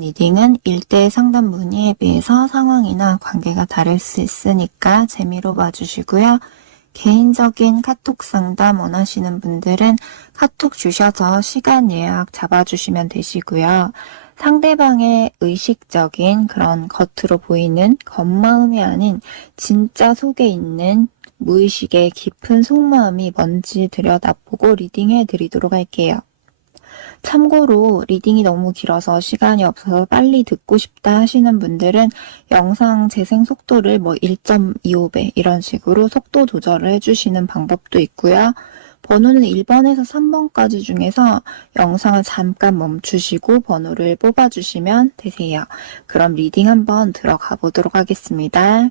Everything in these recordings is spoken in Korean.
리딩은 1대1 상담 문의에 비해서 상황이나 관계가 다를 수 있으니까 재미로 봐주시고요. 개인적인 카톡 상담 원하시는 분들은 카톡 주셔서 시간 예약 잡아주시면 되시고요. 상대방의 의식적인 그런 겉으로 보이는 겉마음이 아닌 진짜 속에 있는 무의식의 깊은 속마음이 뭔지 들여다보고 리딩해 드리도록 할게요. 참고로 리딩이 너무 길어서 시간이 없어서 빨리 듣고 싶다 하시는 분들은 영상 재생 속도를 1.25배 이런 식으로 속도 조절을 해주시는 방법도 있고요. 번호는 1번에서 3번까지 중에서 영상을 잠깐 멈추시고 번호를 뽑아주시면 되세요. 그럼 리딩 한번 들어가 보도록 하겠습니다.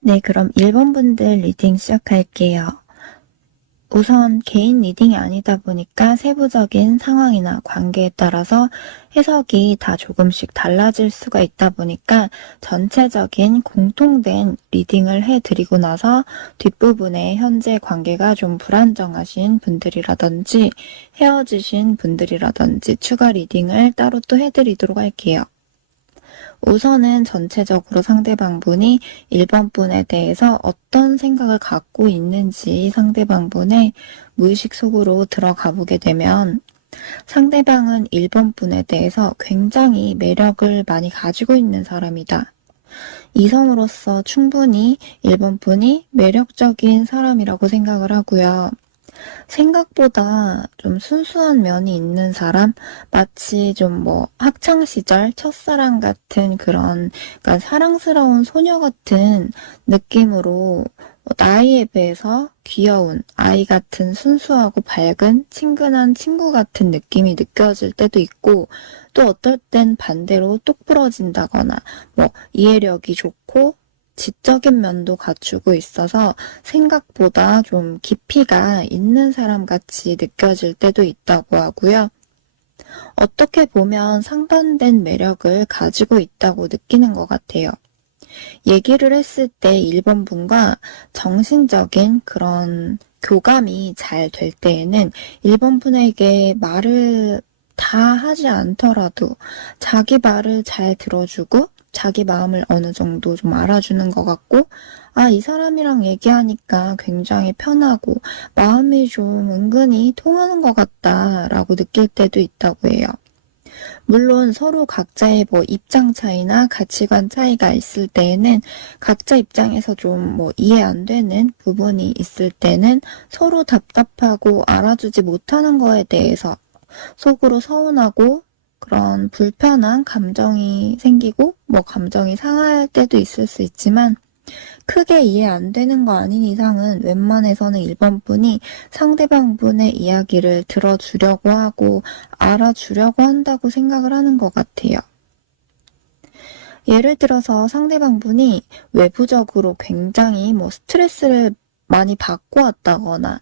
네, 그럼 1번 분들 리딩 시작할게요. 우선 개인 리딩이 아니다 보니까 세부적인 상황이나 관계에 따라서 해석이 다 조금씩 달라질 수가 있다 보니까 전체적인 공통된 리딩을 해드리고 나서 뒷부분에 현재 관계가 좀 불안정하신 분들이라든지 헤어지신 분들이라든지 추가 리딩을 따로 또 해드리도록 할게요. 우선은 전체적으로 상대방분이 1번 분에 대해서 어떤 생각을 갖고 있는지 상대방분의 무의식 속으로 들어가 보게 되면 상대방은 1번 분에 대해서 굉장히 매력을 많이 가지고 있는 사람이다. 이성으로서 충분히 1번 분이 매력적인 사람이라고 생각을 하고요. 생각보다 좀 순수한 면이 있는 사람, 마치 좀 학창시절 첫사랑 같은 그런, 그러니까 사랑스러운 소녀 같은 느낌으로 나이에 비해서 귀여운 아이 같은 순수하고 밝은 친근한 친구 같은 느낌이 느껴질 때도 있고, 또 어떨 땐 반대로 똑 부러진다거나, 이해력이 좋고, 지적인 면도 갖추고 있어서 생각보다 좀 깊이가 있는 사람 같이 느껴질 때도 있다고 하고요. 어떻게 보면 상반된 매력을 가지고 있다고 느끼는 것 같아요. 얘기를 했을 때 1번 분과 정신적인 그런 교감이 잘 될 때에는 1번 분에게 말을 다 하지 않더라도 자기 말을 잘 들어주고 자기 마음을 어느 정도 좀 알아주는 것 같고, 이 사람이랑 얘기하니까 굉장히 편하고 마음이 좀 은근히 통하는 것 같다라고 느낄 때도 있다고 해요. 물론 서로 각자의 입장 차이나 가치관 차이가 있을 때에는 각자 입장에서 좀 이해 안 되는 부분이 있을 때는 서로 답답하고 알아주지 못하는 거에 대해서 속으로 서운하고 그런 불편한 감정이 생기고 감정이 상할 때도 있을 수 있지만 크게 이해 안 되는 거 아닌 이상은 웬만해서는 1번 분이 상대방 분의 이야기를 들어주려고 하고 알아주려고 한다고 생각을 하는 것 같아요. 예를 들어서 상대방 분이 외부적으로 굉장히 스트레스를 많이 받고 왔다거나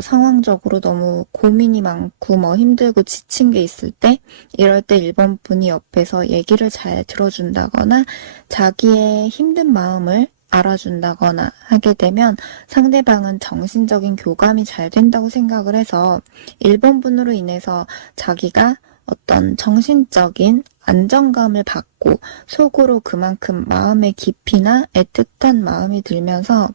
상황적으로 너무 고민이 많고 힘들고 지친 게 있을 때 이럴 때 1번 분이 옆에서 얘기를 잘 들어준다거나 자기의 힘든 마음을 알아준다거나 하게 되면 상대방은 정신적인 교감이 잘 된다고 생각을 해서 1번 분으로 인해서 자기가 어떤 정신적인 안정감을 받고 속으로 그만큼 마음의 깊이나 애틋한 마음이 들면서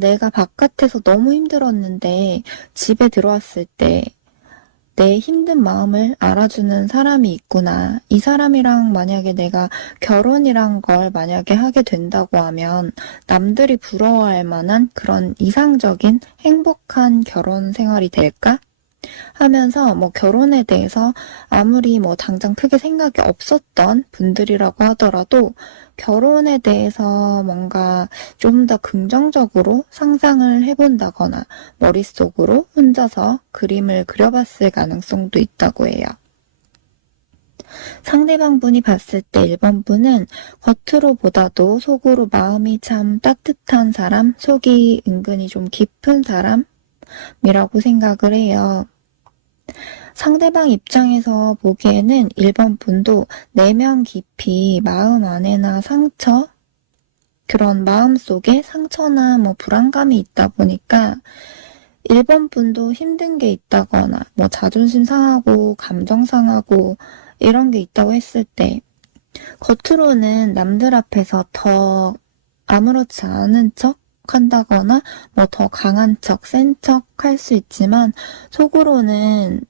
내가 바깥에서 너무 힘들었는데 집에 들어왔을 때 내 힘든 마음을 알아주는 사람이 있구나. 이 사람이랑 만약에 내가 결혼이란 걸 만약에 하게 된다고 하면 남들이 부러워할 만한 그런 이상적인 행복한 결혼 생활이 될까? 하면서 결혼에 대해서 아무리 당장 크게 생각이 없었던 분들이라고 하더라도 결혼에 대해서 뭔가 좀 더 긍정적으로 상상을 해본다거나 머릿속으로 혼자서 그림을 그려봤을 가능성도 있다고 해요. 상대방 분이 봤을 때 1번 분은 겉으로 보다도 속으로 마음이 참 따뜻한 사람, 속이 은근히 좀 깊은 사람이라고 생각을 해요. 상대방 입장에서 보기에는 1번 분도 내면 깊이 마음 안에나 상처, 그런 마음 속에 상처나 불안감이 있다 보니까 1번 분도 힘든 게 있다거나, 뭐 자존심 상하고, 감정 상하고, 이런 게 있다고 했을 때, 겉으로는 남들 앞에서 더 아무렇지 않은 척 한다거나, 뭐 더 강한 척, 센 척 할 수 있지만, 속으로는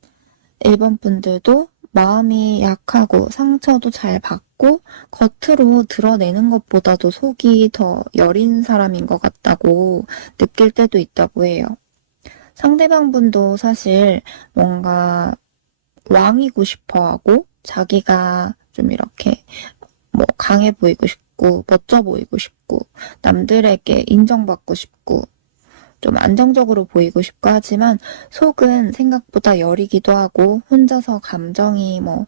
1번 분들도 마음이 약하고 상처도 잘 받고 겉으로 드러내는 것보다도 속이 더 여린 사람인 것 같다고 느낄 때도 있다고 해요. 상대방 분도 사실 뭔가 왕이고 싶어 하고 자기가 좀 이렇게 뭐 강해 보이고 싶고 멋져 보이고 싶고 남들에게 인정받고 싶고 좀 안정적으로 보이고 싶고 하지만 속은 생각보다 여리기도 하고 혼자서 감정이 뭐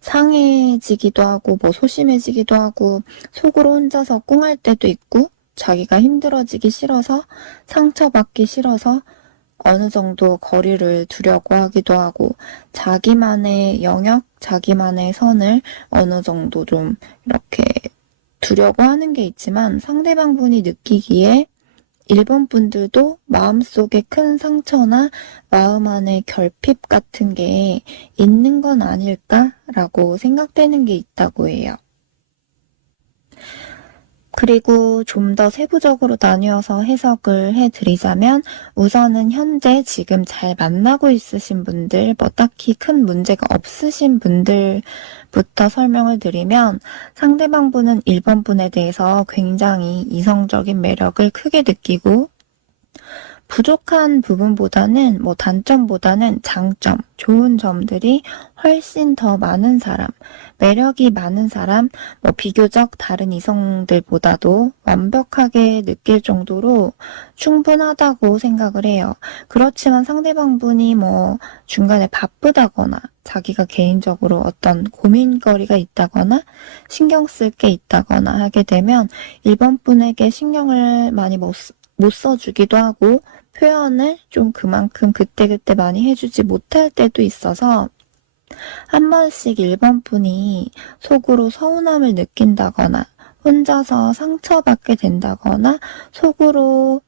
상해지기도 하고 뭐 소심해지기도 하고 속으로 혼자서 꿍할 때도 있고 자기가 힘들어지기 싫어서 상처받기 싫어서 어느 정도 거리를 두려고 하기도 하고 자기만의 영역, 자기만의 선을 어느 정도 좀 이렇게 두려고 하는 게 있지만 상대방 분이 느끼기에 1번 분들도 마음속에 큰 상처나 마음 안에 결핍 같은 게 있는 건 아닐까라고 생각되는 게 있다고 해요. 그리고 좀 더 세부적으로 나뉘어서 해석을 해드리자면 우선은 현재 지금 잘 만나고 있으신 분들, 뭐 딱히 큰 문제가 없으신 분들부터 설명을 드리면 상대방 분은 1번 분에 대해서 굉장히 이성적인 매력을 크게 느끼고 부족한 부분보다는 뭐 단점보다는 장점, 좋은 점들이 훨씬 더 많은 사람, 매력이 많은 사람, 뭐 비교적 다른 이성들보다도 완벽하게 느낄 정도로 충분하다고 생각을 해요. 그렇지만 상대방 분이 뭐 중간에 바쁘다거나 자기가 개인적으로 어떤 고민거리가 있다거나 신경 쓸 게 있다거나 하게 되면 1번 분에게 신경을 많이 못 써주기도 하고 표현을 좀 그만큼 그때그때 많이 해주지 못할 때도 있어서 한 번씩 1번 분이 속으로 서운함을 느낀다거나 혼자서 상처받게 된다거나 속으로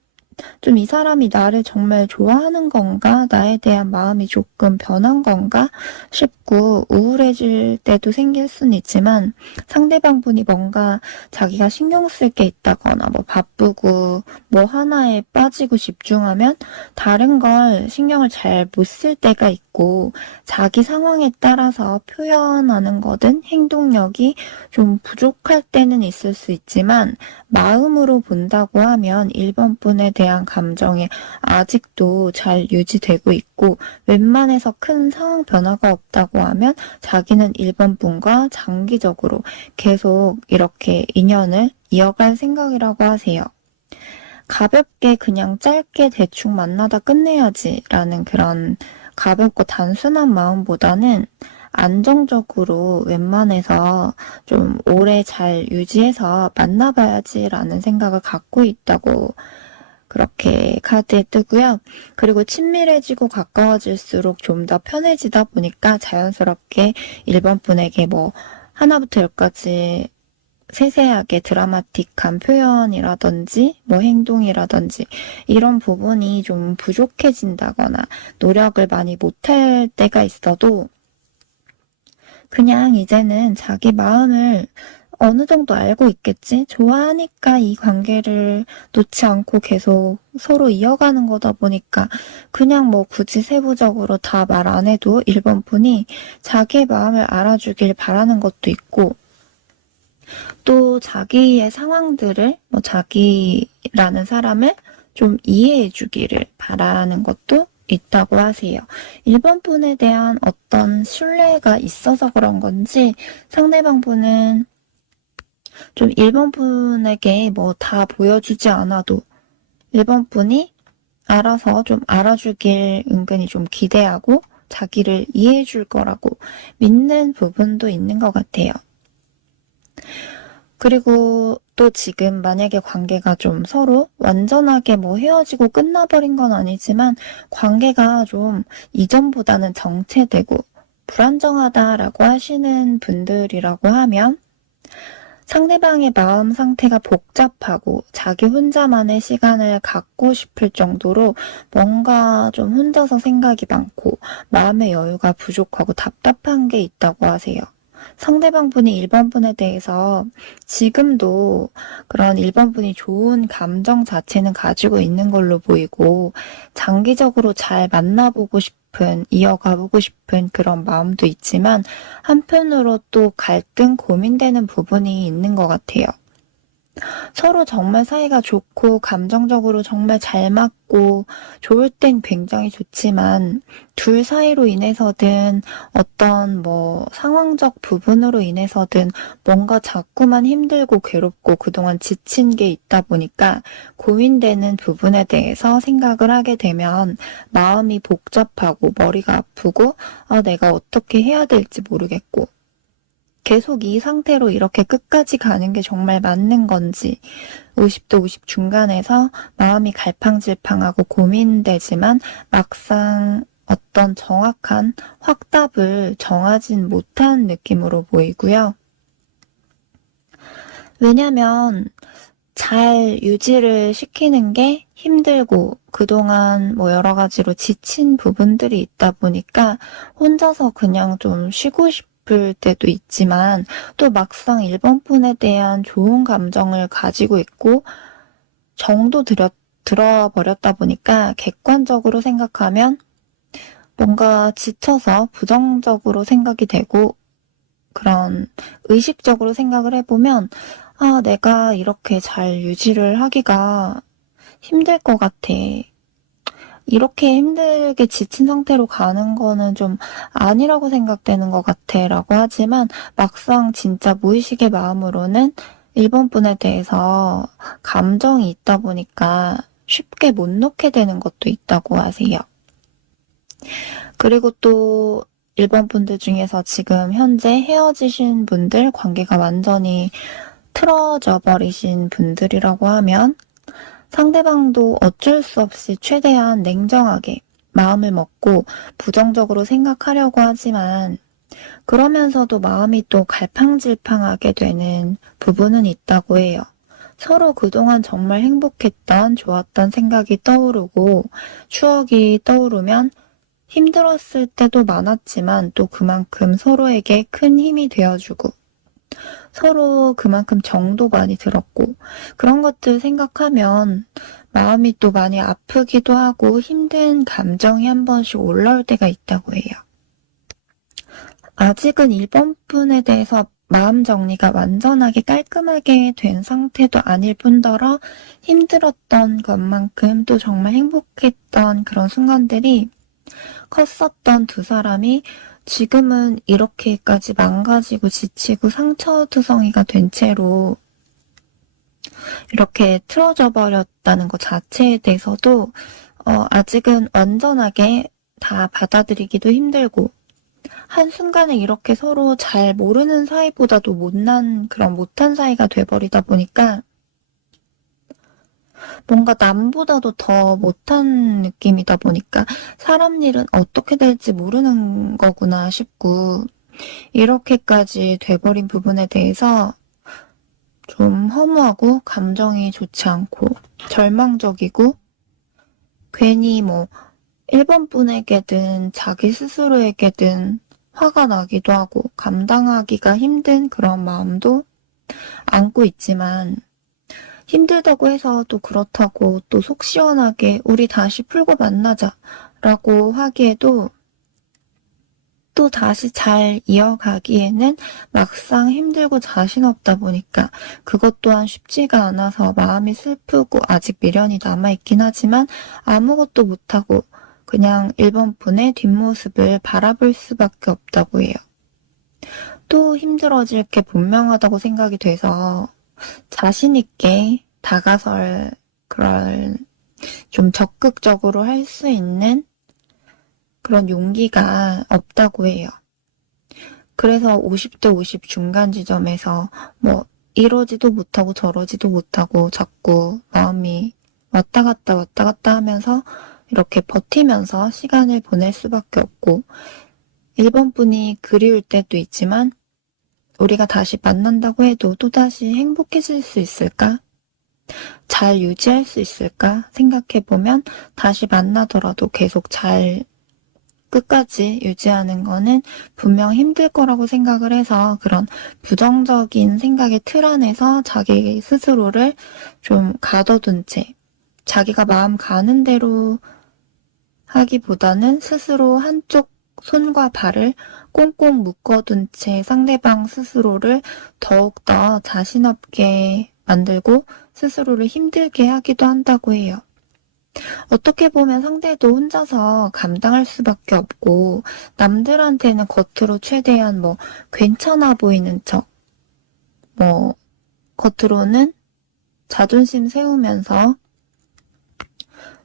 좀 이 사람이 나를 정말 좋아하는 건가? 나에 대한 마음이 조금 변한 건가? 싶고 우울해질 때도 생길 수는 있지만 상대방 분이 뭔가 자기가 신경 쓸 게 있다거나 뭐 바쁘고 뭐 하나에 빠지고 집중하면 다른 걸 신경을 잘 못 쓸 때가 있고 자기 상황에 따라서 표현하는 거든 행동력이 좀 부족할 때는 있을 수 있지만 마음으로 본다고 하면 1번 분에 대한 감정이 아직도 잘 유지되고 있고 웬만해서 큰 상황 변화가 없다고 하면 자기는 1번 분과 장기적으로 계속 이렇게 인연을 이어갈 생각이라고 하세요. 가볍게 그냥 짧게 대충 만나다 끝내야지라는 그런 가볍고 단순한 마음보다는 안정적으로 웬만해서 좀 오래 잘 유지해서 만나봐야지라는 생각을 갖고 있다고 그렇게 카드에 뜨고요. 그리고 친밀해지고 가까워질수록 좀 더 편해지다 보니까 자연스럽게 1번 분에게 뭐 하나부터 열까지 세세하게 드라마틱한 표현이라든지 뭐 행동이라든지 이런 부분이 좀 부족해진다거나 노력을 많이 못할 때가 있어도 그냥 이제는 자기 마음을 어느 정도 알고 있겠지? 좋아하니까 이 관계를 놓지 않고 계속 서로 이어가는 거다 보니까 그냥 뭐 굳이 세부적으로 다 말 안 해도 1번 분이 자기의 마음을 알아주길 바라는 것도 있고 또 자기의 상황들을 뭐 자기라는 사람을 좀 이해해 주기를 바라는 것도 있다고 하세요. 1번 분에 대한 어떤 신뢰가 있어서 그런 건지 상대방 분은 좀 1번 분에게 뭐 다 보여주지 않아도 1번 분이 알아서 좀 알아주길 은근히 좀 기대하고 자기를 이해해 줄 거라고 믿는 부분도 있는 것 같아요. 그리고 또 지금 만약에 관계가 좀 서로 완전하게 뭐 헤어지고 끝나버린 건 아니지만 관계가 좀 이전보다는 정체되고 불안정하다라고 하시는 분들이라고 하면 상대방의 마음 상태가 복잡하고 자기 혼자만의 시간을 갖고 싶을 정도로 뭔가 좀 혼자서 생각이 많고 마음의 여유가 부족하고 답답한 게 있다고 하세요. 상대방 분이 1번 분에 대해서 지금도 그런 1번 분이 좋은 감정 자체는 가지고 있는 걸로 보이고 장기적으로 잘 만나보고 싶은, 이어가보고 싶은 그런 마음도 있지만 한편으로 또 갈등, 고민되는 부분이 있는 것 같아요. 서로 정말 사이가 좋고 감정적으로 정말 잘 맞고 좋을 땐 굉장히 좋지만 둘 사이로 인해서든 어떤 뭐 상황적 부분으로 인해서든 뭔가 자꾸만 힘들고 괴롭고 그동안 지친 게 있다 보니까 고민되는 부분에 대해서 생각을 하게 되면 마음이 복잡하고 머리가 아프고 내가 어떻게 해야 될지 모르겠고 계속 이 상태로 이렇게 끝까지 가는 게 정말 맞는 건지 50대 50 중간에서 마음이 갈팡질팡하고 고민되지만 막상 어떤 정확한 확답을 정하진 못한 느낌으로 보이고요. 왜냐면 잘 유지를 시키는 게 힘들고 그동안 뭐 여러 가지로 지친 부분들이 있다 보니까 혼자서 그냥 좀 쉬고 싶을 때도 있지만 또 막상 1번 분에 대한 좋은 감정을 가지고 있고 정도 들어버렸다 보니까 객관적으로 생각하면 뭔가 지쳐서 부정적으로 생각이 되고 그런 의식적으로 생각을 해보면 내가 이렇게 잘 유지를 하기가 힘들 것 같아. 이렇게 힘들게 지친 상태로 가는 거는 좀 아니라고 생각되는 것 같아. 라고 하지만 막상 진짜 무의식의 마음으로는 1번 분에 대해서 감정이 있다 보니까 쉽게 못 놓게 되는 것도 있다고 하세요. 그리고 또 1번 분들 중에서 지금 현재 헤어지신 분들, 관계가 완전히 틀어져 버리신 분들이라고 하면 상대방도 어쩔 수 없이 최대한 냉정하게 마음을 먹고 부정적으로 생각하려고 하지만 그러면서도 마음이 또 갈팡질팡하게 되는 부분은 있다고 해요. 서로 그동안 정말 행복했던, 좋았던 생각이 떠오르고 추억이 떠오르면 힘들었을 때도 많았지만 또 그만큼 서로에게 큰 힘이 되어주고 서로 그만큼 정도 많이 들었고 그런 것들 생각하면 마음이 또 많이 아프기도 하고 힘든 감정이 한 번씩 올라올 때가 있다고 해요. 아직은 1번 분에 대해서 마음 정리가 완전하게 깔끔하게 된 상태도 아닐 뿐더러 힘들었던 것만큼 또 정말 행복했던 그런 순간들이 컸었던 두 사람이 지금은 이렇게까지 망가지고 지치고 상처투성이가 된 채로 이렇게 틀어져 버렸다는 것 자체에 대해서도 아직은 완전하게 다 받아들이기도 힘들고 한순간에 이렇게 서로 잘 모르는 사이보다도 못한 사이가 돼버리다 보니까 뭔가 남보다도 더 못한 느낌이다 보니까 사람 일은 어떻게 될지 모르는 거구나 싶고 이렇게까지 돼버린 부분에 대해서 좀 허무하고 감정이 좋지 않고 절망적이고 괜히 뭐 1번 분에게든 자기 스스로에게든 화가 나기도 하고 감당하기가 힘든 그런 마음도 안고 있지만 힘들다고 해서 또 그렇다고 또 속 시원하게 우리 다시 풀고 만나자 라고 하기에도 또 다시 잘 이어가기에는 막상 힘들고 자신 없다 보니까 그것 또한 쉽지가 않아서 마음이 슬프고 아직 미련이 남아있긴 하지만 아무것도 못하고 그냥 1번 분의 뒷모습을 바라볼 수밖에 없다고 해요. 또 힘들어질 게 분명하다고 생각이 돼서 자신 있게 다가설 그럴 좀 적극적으로 할 수 있는 그런 용기가 없다고 해요. 그래서 50대 50 중간 지점에서 뭐 이러지도 못하고 저러지도 못하고 자꾸 마음이 왔다 갔다 하면서 이렇게 버티면서 시간을 보낼 수밖에 없고 1번 분이 그리울 때도 있지만 우리가 다시 만난다고 해도 또다시 행복해질 수 있을까? 잘 유지할 수 있을까? 생각해보면 다시 만나더라도 계속 잘 끝까지 유지하는 거는 분명 힘들 거라고 생각을 해서 그런 부정적인 생각의 틀 안에서 자기 스스로를 좀 가둬둔 채 자기가 마음 가는 대로 하기보다는 스스로 한쪽 손과 발을 꽁꽁 묶어둔 채 상대방 스스로를 더욱더 자신 없게 만들고 스스로를 힘들게 하기도 한다고 해요. 어떻게 보면 상대도 혼자서 감당할 수밖에 없고 남들한테는 겉으로 최대한 괜찮아 보이는 척, 뭐 겉으로는 자존심 세우면서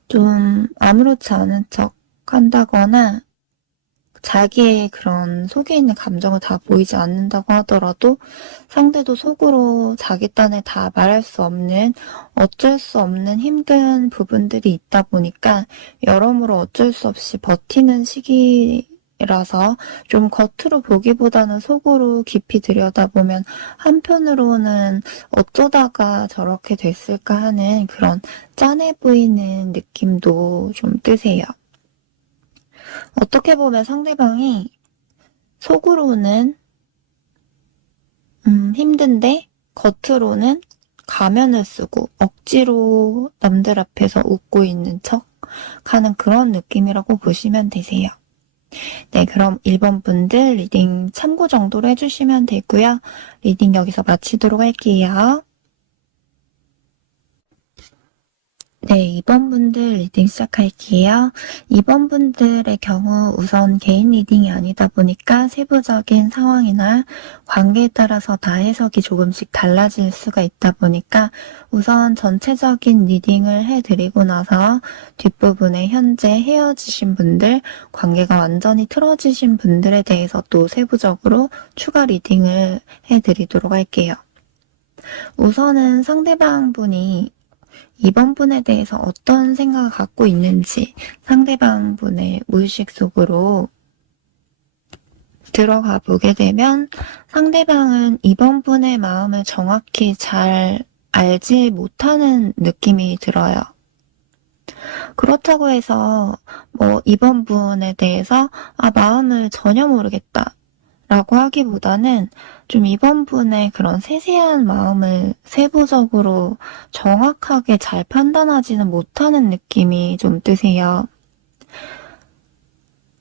좀 아무렇지 않은 척 한다거나 자기의 그런 속에 있는 감정을 다 보이지 않는다고 하더라도 상대도 속으로 자기 딴에 다 말할 수 없는 어쩔 수 없는 힘든 부분들이 있다 보니까 여러모로 어쩔 수 없이 버티는 시기라서 좀 겉으로 보기보다는 속으로 깊이 들여다보면 한편으로는 어쩌다가 저렇게 됐을까 하는 그런 짠해 보이는 느낌도 좀 뜨세요. 어떻게 보면 상대방이 속으로는 힘든데 겉으로는 가면을 쓰고 억지로 남들 앞에서 웃고 있는 척 하는 그런 느낌이라고 보시면 되세요. 네, 그럼 1번 분들 리딩 참고 정도로 해주시면 되고요. 리딩 여기서 마치도록 할게요. 네, 2번 분들 리딩 시작할게요. 2번 분들의 경우 우선 개인 리딩이 아니다 보니까 세부적인 상황이나 관계에 따라서 다 해석이 조금씩 달라질 수가 있다 보니까 우선 전체적인 리딩을 해드리고 나서 뒷부분에 현재 헤어지신 분들, 관계가 완전히 틀어지신 분들에 대해서 또 세부적으로 추가 리딩을 해드리도록 할게요. 우선은 상대방 분이 이번 분에 대해서 어떤 생각을 갖고 있는지 상대방 분의 무의식 속으로 들어가 보게 되면 상대방은 이번 분의 마음을 정확히 잘 알지 못하는 느낌이 들어요. 그렇다고 해서 이번 분에 대해서 마음을 전혀 모르겠다 라고 하기보다는 좀 이번 분의 그런 세세한 마음을 세부적으로 정확하게 잘 판단하지는 못하는 느낌이 좀 드세요.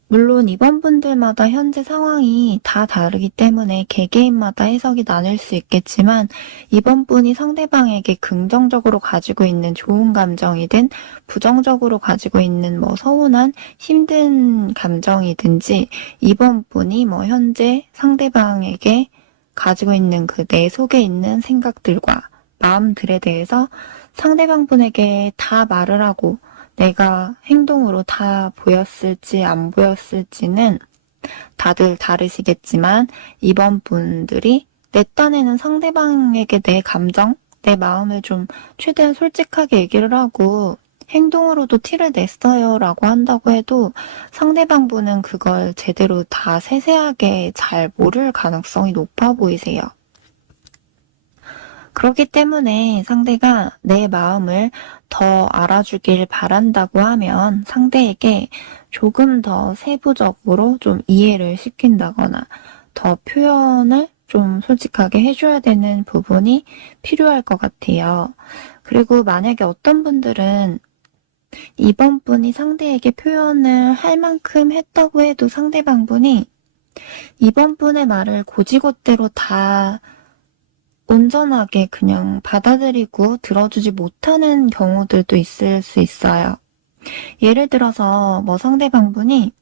물론 이번 분들마다 현재 상황이 다 다르기 때문에 개개인마다 해석이 나뉠 수 있겠지만 이번 분이 상대방에게 긍정적으로 가지고 있는 좋은 감정이든 부정적으로 가지고 있는 서운한 힘든 감정이든지 이번 분이 현재 상대방에게 가지고 있는 그 내 속에 있는 생각들과 마음들에 대해서 상대방 분에게 다 말을 하고 내가 행동으로 다 보였을지 안 보였을지는 다들 다르시겠지만 이번 분들이 내 딴에는 상대방에게 내 감정, 내 마음을 좀 최대한 솔직하게 얘기를 하고 행동으로도 티를 냈어요 라고 한다고 해도 상대방 분은 그걸 제대로 다 세세하게 잘 모를 가능성이 높아 보이세요. 그렇기 때문에 상대가 내 마음을 더 알아주길 바란다고 하면 상대에게 조금 더 세부적으로 좀 이해를 시킨다거나 더 표현을 좀 솔직하게 해줘야 되는 부분이 필요할 것 같아요. 그리고 만약에 어떤 분들은 이번 분이 상대에게 표현을 할 만큼 했다고 해도 상대방 분이 이번 분의 말을 고지곳대로 다 온전하게 그냥 받아들이고 들어주지 못하는 경우들도 있을 수 있어요. 예를 들어서 상대방 분이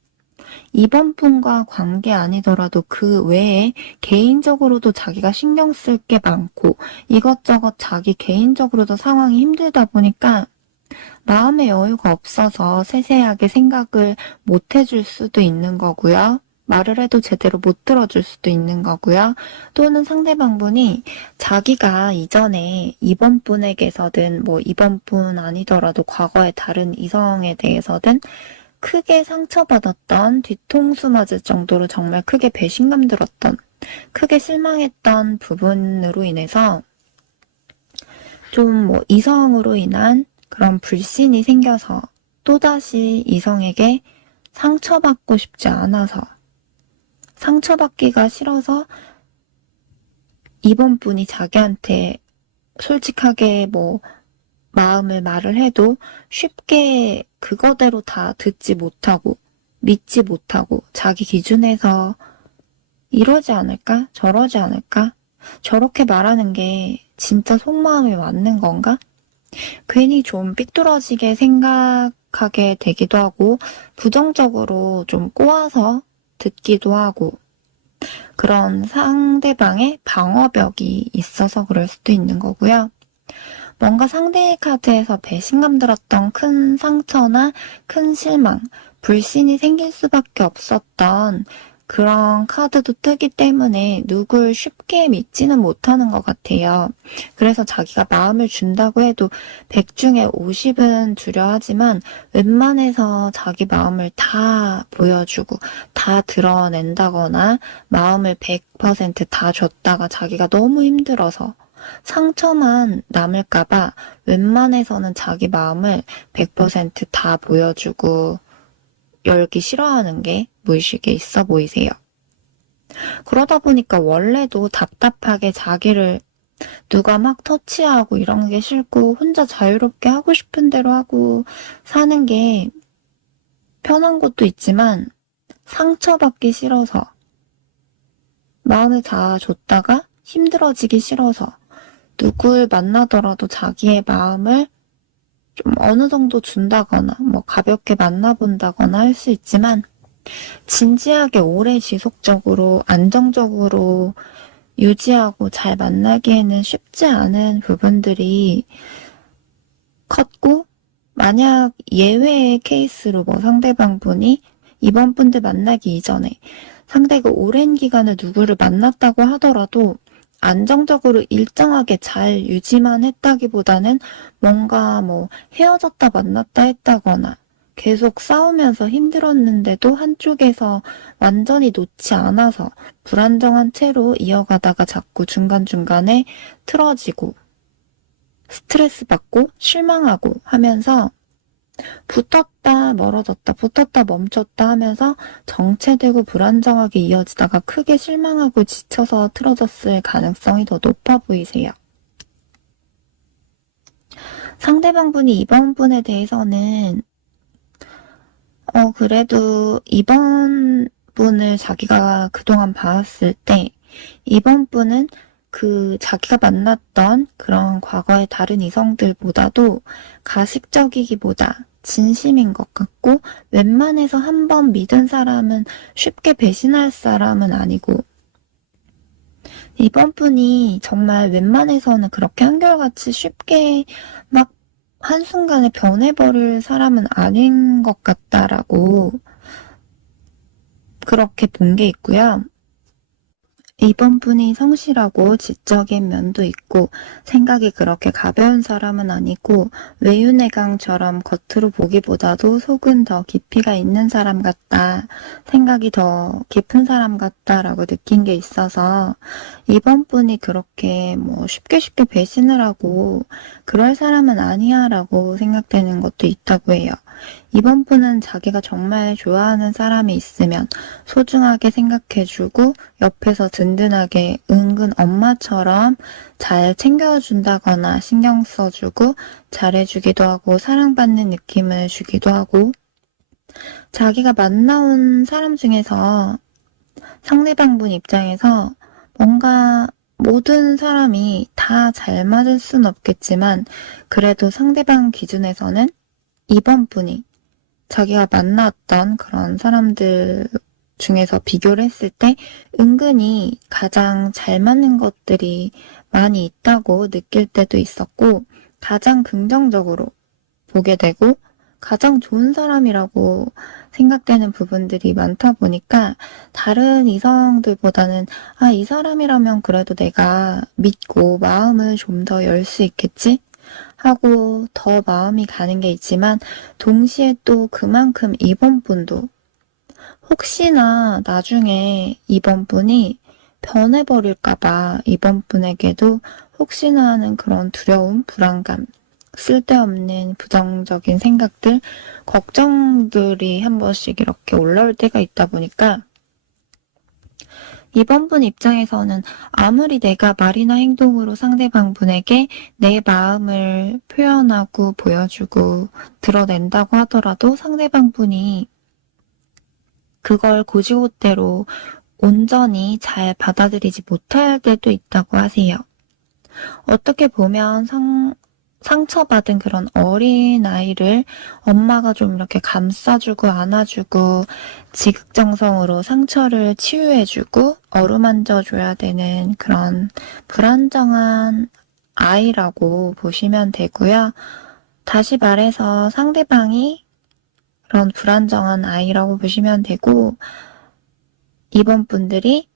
이번 분과 관계 아니더라도 그 외에 개인적으로도 자기가 신경 쓸 게 많고 이것저것 자기 개인적으로도 상황이 힘들다 보니까 마음의 여유가 없어서 세세하게 생각을 못 해줄 수도 있는 거고요. 말을 해도 제대로 못 들어줄 수도 있는 거고요. 또는 상대방 분이 자기가 이전에 이번 분에게서든 이번 분 아니더라도 과거의 다른 이성에 대해서든 크게 상처받았던 뒤통수 맞을 정도로 정말 크게 배신감 들었던 크게 실망했던 부분으로 인해서 좀 뭐 이성으로 인한 그런 불신이 생겨서 또다시 이성에게 상처받고 싶지 않아서 상처받기가 싫어서 이번 분이 자기한테 솔직하게 뭐 마음을 말을 해도 쉽게 그거대로 다 듣지 못하고 믿지 못하고 자기 기준에서 이러지 않을까? 저러지 않을까? 저렇게 말하는 게 진짜 속마음이 맞는 건가? 괜히 좀 삐뚤어지게 생각하게 되기도 하고 부정적으로 좀 꼬아서 듣기도 하고 그런 상대방의 방어벽이 있어서 그럴 수도 있는 거고요. 뭔가 상대의 카드에서 배신감 들었던 큰 상처나 큰 실망, 불신이 생길 수밖에 없었던 그런 카드도 뜨기 때문에 누굴 쉽게 믿지는 못하는 것 같아요. 그래서 자기가 마음을 준다고 해도 100 중에 50은 주려 하지만 웬만해서 자기 마음을 다 보여주고 다 드러낸다거나 마음을 100%다 줬다가 자기가 너무 힘들어서 상처만 남을까봐 웬만해서는 자기 마음을 100%다 보여주고 열기 싫어하는 게 무의식에 있어 보이세요. 그러다 보니까 원래도 답답하게 자기를 누가 막 터치하고 이런 게 싫고 혼자 자유롭게 하고 싶은 대로 하고 사는 게 편한 것도 있지만 상처받기 싫어서 마음을 다 줬다가 힘들어지기 싫어서 누굴 만나더라도 자기의 마음을 좀 어느 정도 준다거나 뭐 가볍게 만나본다거나 할 수 있지만 진지하게 오래 지속적으로 안정적으로 유지하고 잘 만나기에는 쉽지 않은 부분들이 컸고 만약 예외의 케이스로 뭐 상대방 분이 이번 분들 만나기 이전에 상대가 오랜 기간을 누구를 만났다고 하더라도 안정적으로 일정하게 잘 유지만 했다기보다는 뭔가 뭐 헤어졌다 만났다 했다거나 계속 싸우면서 힘들었는데도 한쪽에서 완전히 놓지 않아서 불안정한 채로 이어가다가 자꾸 중간중간에 틀어지고 스트레스 받고 실망하고 하면서 붙었다 멀어졌다 붙었다 멈췄다 하면서 정체되고 불안정하게 이어지다가 크게 실망하고 지쳐서 틀어졌을 가능성이 더 높아 보이세요. 상대방 분이 이번 분에 대해서는 그래도 이번 분을 자기가 그동안 봐왔을 때 이번 분은 그 자기가 만났던 그런 과거의 다른 이성들보다도 가식적이기보다 진심인 것 같고 웬만해서 한 번 믿은 사람은 쉽게 배신할 사람은 아니고 이번 분이 정말 웬만해서는 그렇게 한결같이 쉽게 막 한순간에 변해버릴 사람은 아닌 것 같다라고 그렇게 본 게 있고요. 이번 분이 성실하고 지적인 면도 있고 생각이 그렇게 가벼운 사람은 아니고 외유내강처럼 겉으로 보기보다도 속은 더 깊이가 있는 사람 같다. 생각이 더 깊은 사람 같다라고 느낀 게 있어서 이번 분이 그렇게 뭐 쉽게 쉽게 배신을 하고 그럴 사람은 아니야 라고 생각되는 것도 있다고 해요. 이번 분은 자기가 정말 좋아하는 사람이 있으면 소중하게 생각해주고 옆에서 든든하게 은근 엄마처럼 잘 챙겨준다거나 신경 써주고 잘해주기도 하고 사랑받는 느낌을 주기도 하고 자기가 만나온 사람 중에서 상대방 분 입장에서 뭔가 모든 사람이 다 잘 맞을 순 없겠지만 그래도 상대방 기준에서는 이번 분이 자기가 만났던 그런 사람들 중에서 비교를 했을 때 은근히 가장 잘 맞는 것들이 많이 있다고 느낄 때도 있었고 가장 긍정적으로 보게 되고 가장 좋은 사람이라고 생각되는 부분들이 많다 보니까 다른 이성들보다는 이 사람이라면 그래도 내가 믿고 마음을 좀 더 열 수 있겠지? 하고 더 마음이 가는 게 있지만 동시에 또 그만큼 이번 분도 혹시나 나중에 이번 분이 변해버릴까봐 이번 분에게도 혹시나 하는 그런 두려움, 불안감, 쓸데없는 부정적인 생각들, 걱정들이 한 번씩 이렇게 올라올 때가 있다 보니까 이번 분 입장에서는 아무리 내가 말이나 행동으로 상대방 분에게 내 마음을 표현하고 보여주고 드러낸다고 하더라도 상대방 분이 그걸 곧이곧대로 온전히 잘 받아들이지 못할 때도 있다고 하세요. 어떻게 보면 상처받은 그런 어린 아이를 엄마가 좀 이렇게 감싸주고 안아주고 지극정성으로 상처를 치유해주고 어루만져줘야 되는 그런 불안정한 아이라고 보시면 되고요. 다시 말해서 상대방이 그런 불안정한 아이라고 보시면 되고, 이번 분들이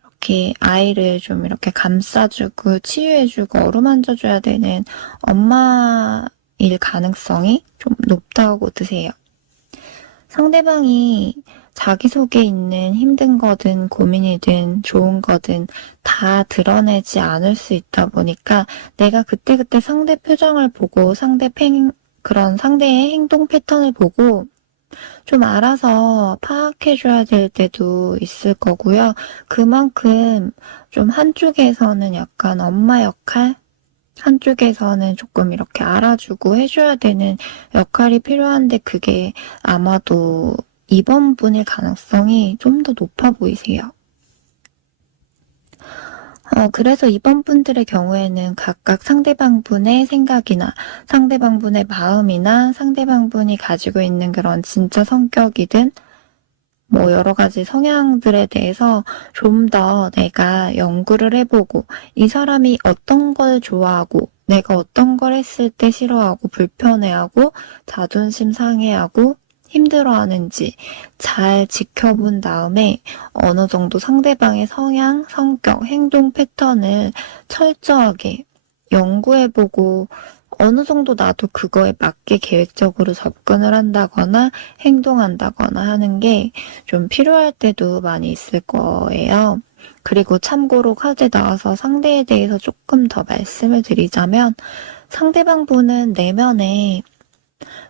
이렇게 아이를 좀 이렇게 감싸주고 치유해주고 어루만져줘야 되는 엄마일 가능성이 좀 높다고 드세요. 상대방이 자기 속에 있는 힘든 거든 고민이든 좋은 거든 다 드러내지 않을 수 있다 보니까 내가 그때그때 상대 표정을 보고 그런 상대의 행동 패턴을 보고 좀 알아서 파악해줘야 될 때도 있을 거고요. 그만큼 좀 한쪽에서는 약간 엄마 역할, 한쪽에서는 조금 이렇게 알아주고 해줘야 되는 역할이 필요한데 그게 아마도 이번 분일 가능성이 좀 더 높아 보이세요. 그래서 이번 분들의 경우에는 각각 상대방 분의 생각이나 상대방 분의 마음이나 상대방 분이 가지고 있는 그런 진짜 성격이든 뭐 여러 가지 성향들에 대해서 좀 더 내가 연구를 해보고 이 사람이 어떤 걸 좋아하고 내가 어떤 걸 했을 때 싫어하고 불편해하고 자존심 상해하고 힘들어하는지 잘 지켜본 다음에 어느 정도 상대방의 성향, 성격, 행동 패턴을 철저하게 연구해보고 어느 정도 나도 그거에 맞게 계획적으로 접근을 한다거나 행동한다거나 하는 게 좀 필요할 때도 많이 있을 거예요. 그리고 참고로 카드 나와서 상대에 대해서 조금 더 말씀을 드리자면 상대방 분은 내면에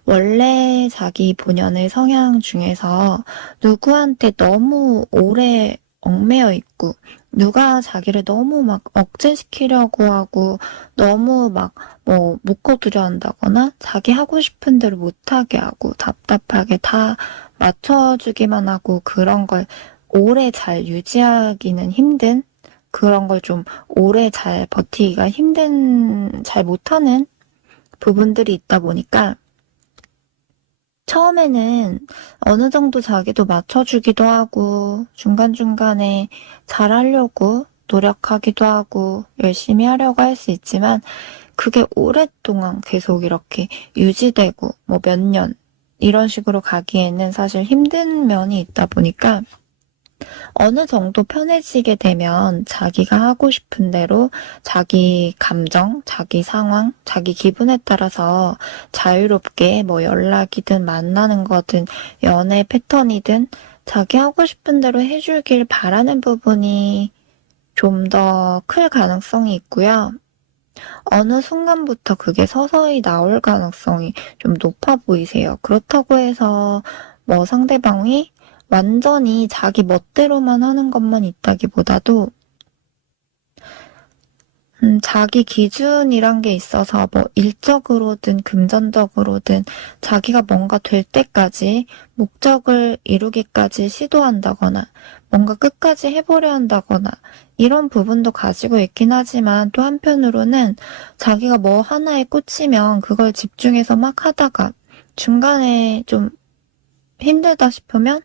원래 자기 본연의 성향 중에서 누구한테 너무 오래 얽매여 있고 누가 자기를 너무 막 억제시키려고 하고 너무 막 뭐 묶어두려 한다거나 자기 하고 싶은 대로 못하게 하고 답답하게 다 맞춰주기만 하고 그런 걸 오래 잘 유지하기는 힘든 그런 걸 좀 오래 잘 버티기가 잘 못하는 부분들이 있다 보니까 처음에는 어느 정도 자기도 맞춰주기도 하고 중간중간에 잘하려고 노력하기도 하고 열심히 하려고 할 수 있지만 그게 오랫동안 계속 이렇게 유지되고 뭐 몇 년 이런 식으로 가기에는 사실 힘든 면이 있다 보니까 어느 정도 편해지게 되면 자기가 하고 싶은 대로 자기 감정, 자기 상황, 자기 기분에 따라서 자유롭게 뭐 연락이든 만나는 거든 연애 패턴이든 자기 하고 싶은 대로 해주길 바라는 부분이 좀 더 클 가능성이 있고요. 어느 순간부터 그게 서서히 나올 가능성이 좀 높아 보이세요. 그렇다고 해서 뭐 상대방이 완전히 자기 멋대로만 하는 것만 있다기보다도 자기 기준이란 게 있어서 뭐 일적으로든 금전적으로든 자기가 뭔가 될 때까지 목적을 이루기까지 시도한다거나 뭔가 끝까지 해보려 한다거나 이런 부분도 가지고 있긴 하지만 또 한편으로는 자기가 뭐 하나에 꽂히면 그걸 집중해서 막 하다가 중간에 좀 힘들다 싶으면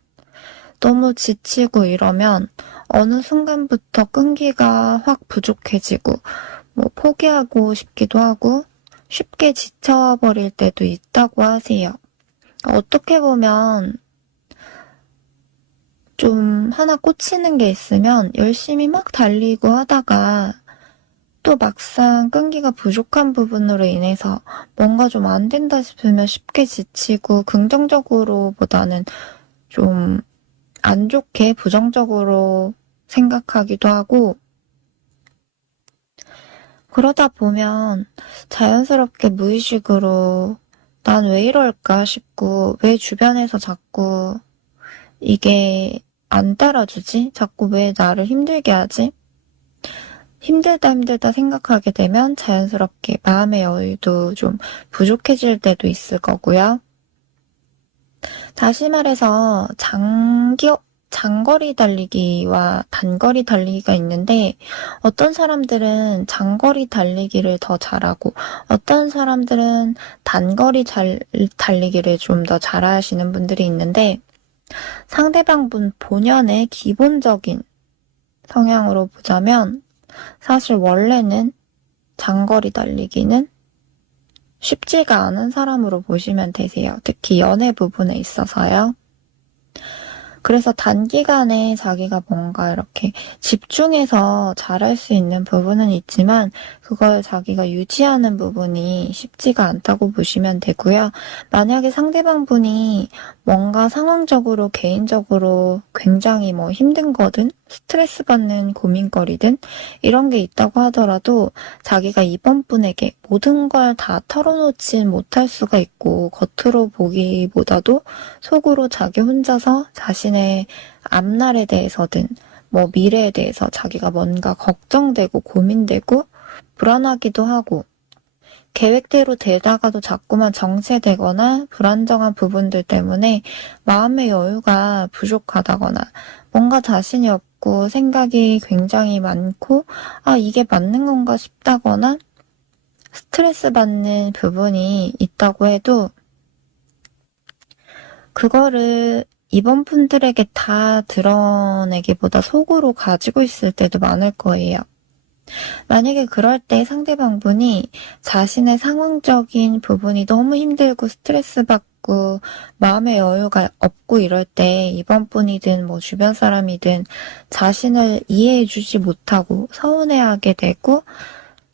너무 지치고 이러면 어느 순간부터 끈기가 확 부족해지고 뭐 포기하고 싶기도 하고 쉽게 지쳐버릴 때도 있다고 하세요. 어떻게 보면 좀 하나 꽂히는 게 있으면 열심히 막 달리고 하다가 또 막상 끈기가 부족한 부분으로 인해서 뭔가 좀 안 된다 싶으면 쉽게 지치고 긍정적으로보다는 좀 안 좋게 부정적으로 생각하기도 하고, 그러다 보면 자연스럽게 무의식으로 난 왜 이럴까 싶고, 왜 주변에서 자꾸 이게 안 따라주지? 자꾸 왜 나를 힘들게 하지? 힘들다 생각하게 되면 자연스럽게 마음의 여유도 좀 부족해질 때도 있을 거고요. 다시 말해서 장거리 달리기와 단거리 달리기가 있는데 어떤 사람들은 장거리 달리기를 더 잘하고 어떤 사람들은 단거리 달리기를 좀 더 잘하시는 분들이 있는데 상대방 분 본연의 기본적인 성향으로 보자면 사실 원래는 장거리 달리기는 쉽지가 않은 사람으로 보시면 되세요. 특히 연애 부분에 있어서요. 그래서 단기간에 자기가 뭔가 이렇게 집중해서 잘할 수 있는 부분은 있지만 그걸 자기가 유지하는 부분이 쉽지가 않다고 보시면 되고요. 만약에 상대방 분이 뭔가 상황적으로 개인적으로 굉장히 뭐 힘든 거든 스트레스 받는 고민거리든 이런 게 있다고 하더라도 자기가 이번 분에게 모든 걸 다 털어놓진 못할 수가 있고 겉으로 보기보다도 속으로 자기 혼자서 자신의 앞날에 대해서든 뭐 미래에 대해서 자기가 뭔가 걱정되고 고민되고 불안하기도 하고 계획대로 되다가도 자꾸만 정체되거나 불안정한 부분들 때문에 마음의 여유가 부족하다거나 뭔가 자신이 없고 생각이 굉장히 많고 이게 맞는 건가 싶다거나 스트레스 받는 부분이 있다고 해도 그거를 이번 분들에게 다 드러내기보다 속으로 가지고 있을 때도 많을 거예요. 만약에 그럴 때 상대방분이 자신의 상황적인 부분이 너무 힘들고 스트레스 받고 마음의 여유가 없고 이럴 때 이번 분이든 뭐 주변 사람이든 자신을 이해해주지 못하고 서운해하게 되고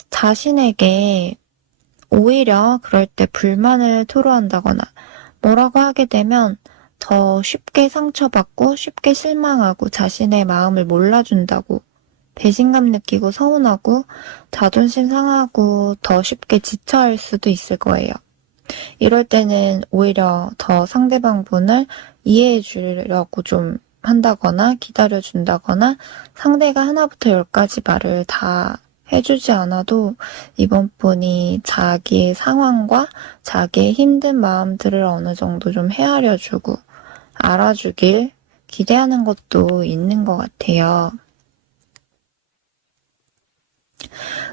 자신에게 오히려 그럴 때 불만을 토로한다거나 뭐라고 하게 되면 더 쉽게 상처받고 쉽게 실망하고 자신의 마음을 몰라준다고 배신감 느끼고 서운하고 자존심 상하고 더 쉽게 지쳐할 수도 있을 거예요. 이럴 때는 오히려 더 상대방 분을 이해해 주려고 좀 한다거나 기다려준다거나 상대가 하나부터 열까지 말을 다 해주지 않아도 이번 분이 자기의 상황과 자기의 힘든 마음들을 어느 정도 좀 헤아려주고 알아주길 기대하는 것도 있는 것 같아요.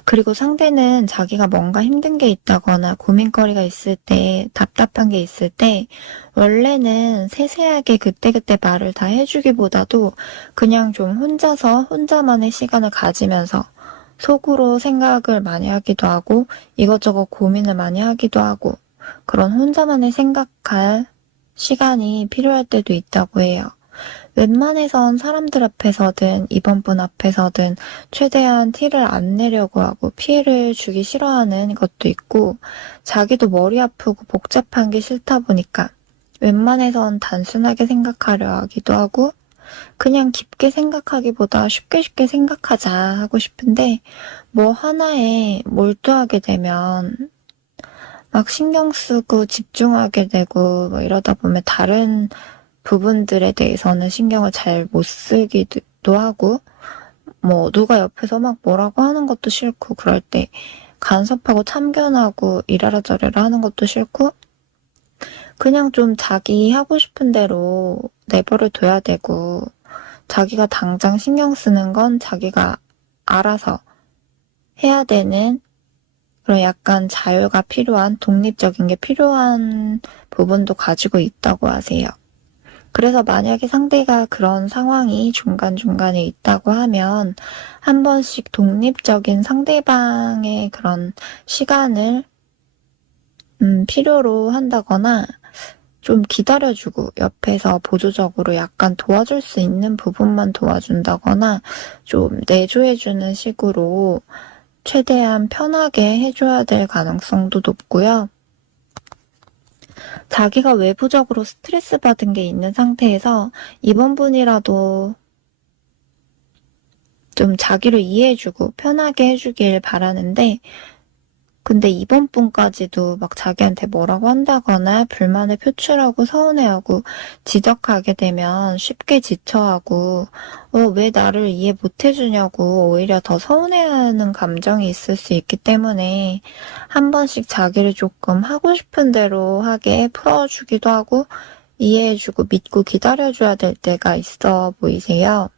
그리고 상대는 자기가 뭔가 힘든 게 있다거나 고민거리가 있을 때, 답답한 게 있을 때, 원래는 세세하게 그때그때 말을 다 해주기보다도 그냥 좀 혼자만의 시간을 가지면서 속으로 생각을 많이 하기도 하고, 이것저것 고민을 많이 하기도 하고, 그런 혼자만의 생각할 시간이 필요할 때도 있다고 해요. 웬만해선 사람들 앞에서든 이번 분 앞에서든 최대한 티를 안 내려고 하고 피해를 주기 싫어하는 것도 있고 자기도 머리 아프고 복잡한 게 싫다 보니까 웬만해선 단순하게 생각하려 하기도 하고 그냥 깊게 생각하기보다 쉽게 생각하자 하고 싶은데 뭐 하나에 몰두하게 되면 막 신경 쓰고 집중하게 되고 뭐 이러다 보면 다른 부분들에 대해서는 신경을 잘 못 쓰기도 하고, 뭐, 누가 옆에서 막 뭐라고 하는 것도 싫고, 그럴 때 간섭하고 참견하고 이래라 저래라 하는 것도 싫고, 그냥 좀 자기 하고 싶은 대로 내버려 둬야 되고, 자기가 당장 신경 쓰는 건 자기가 알아서 해야 되는 그런 약간 자유가 필요한, 독립적인 게 필요한 부분도 가지고 있다고 하세요. 그래서 만약에 상대가 그런 상황이 중간중간에 있다고 하면 한 번씩 독립적인 상대방의 그런 시간을 필요로 한다거나 좀 기다려주고 옆에서 보조적으로 약간 도와줄 수 있는 부분만 도와준다거나 좀 내조해주는 식으로 최대한 편하게 해줘야 될 가능성도 높고요. 자기가 외부적으로 스트레스 받은 게 있는 상태에서 이번 분이라도 좀 자기를 이해해주고 편하게 해주길 바라는데, 근데 이번 분까지도 막 자기한테 뭐라고 한다거나 불만을 표출하고 서운해하고 지적하게 되면 쉽게 지쳐하고 왜 나를 이해 못 해주냐고 오히려 더 서운해하는 감정이 있을 수 있기 때문에 한 번씩 자기를 조금 하고 싶은 대로 하게 풀어주기도 하고 이해해주고 믿고 기다려줘야 될 때가 있어 보이세요.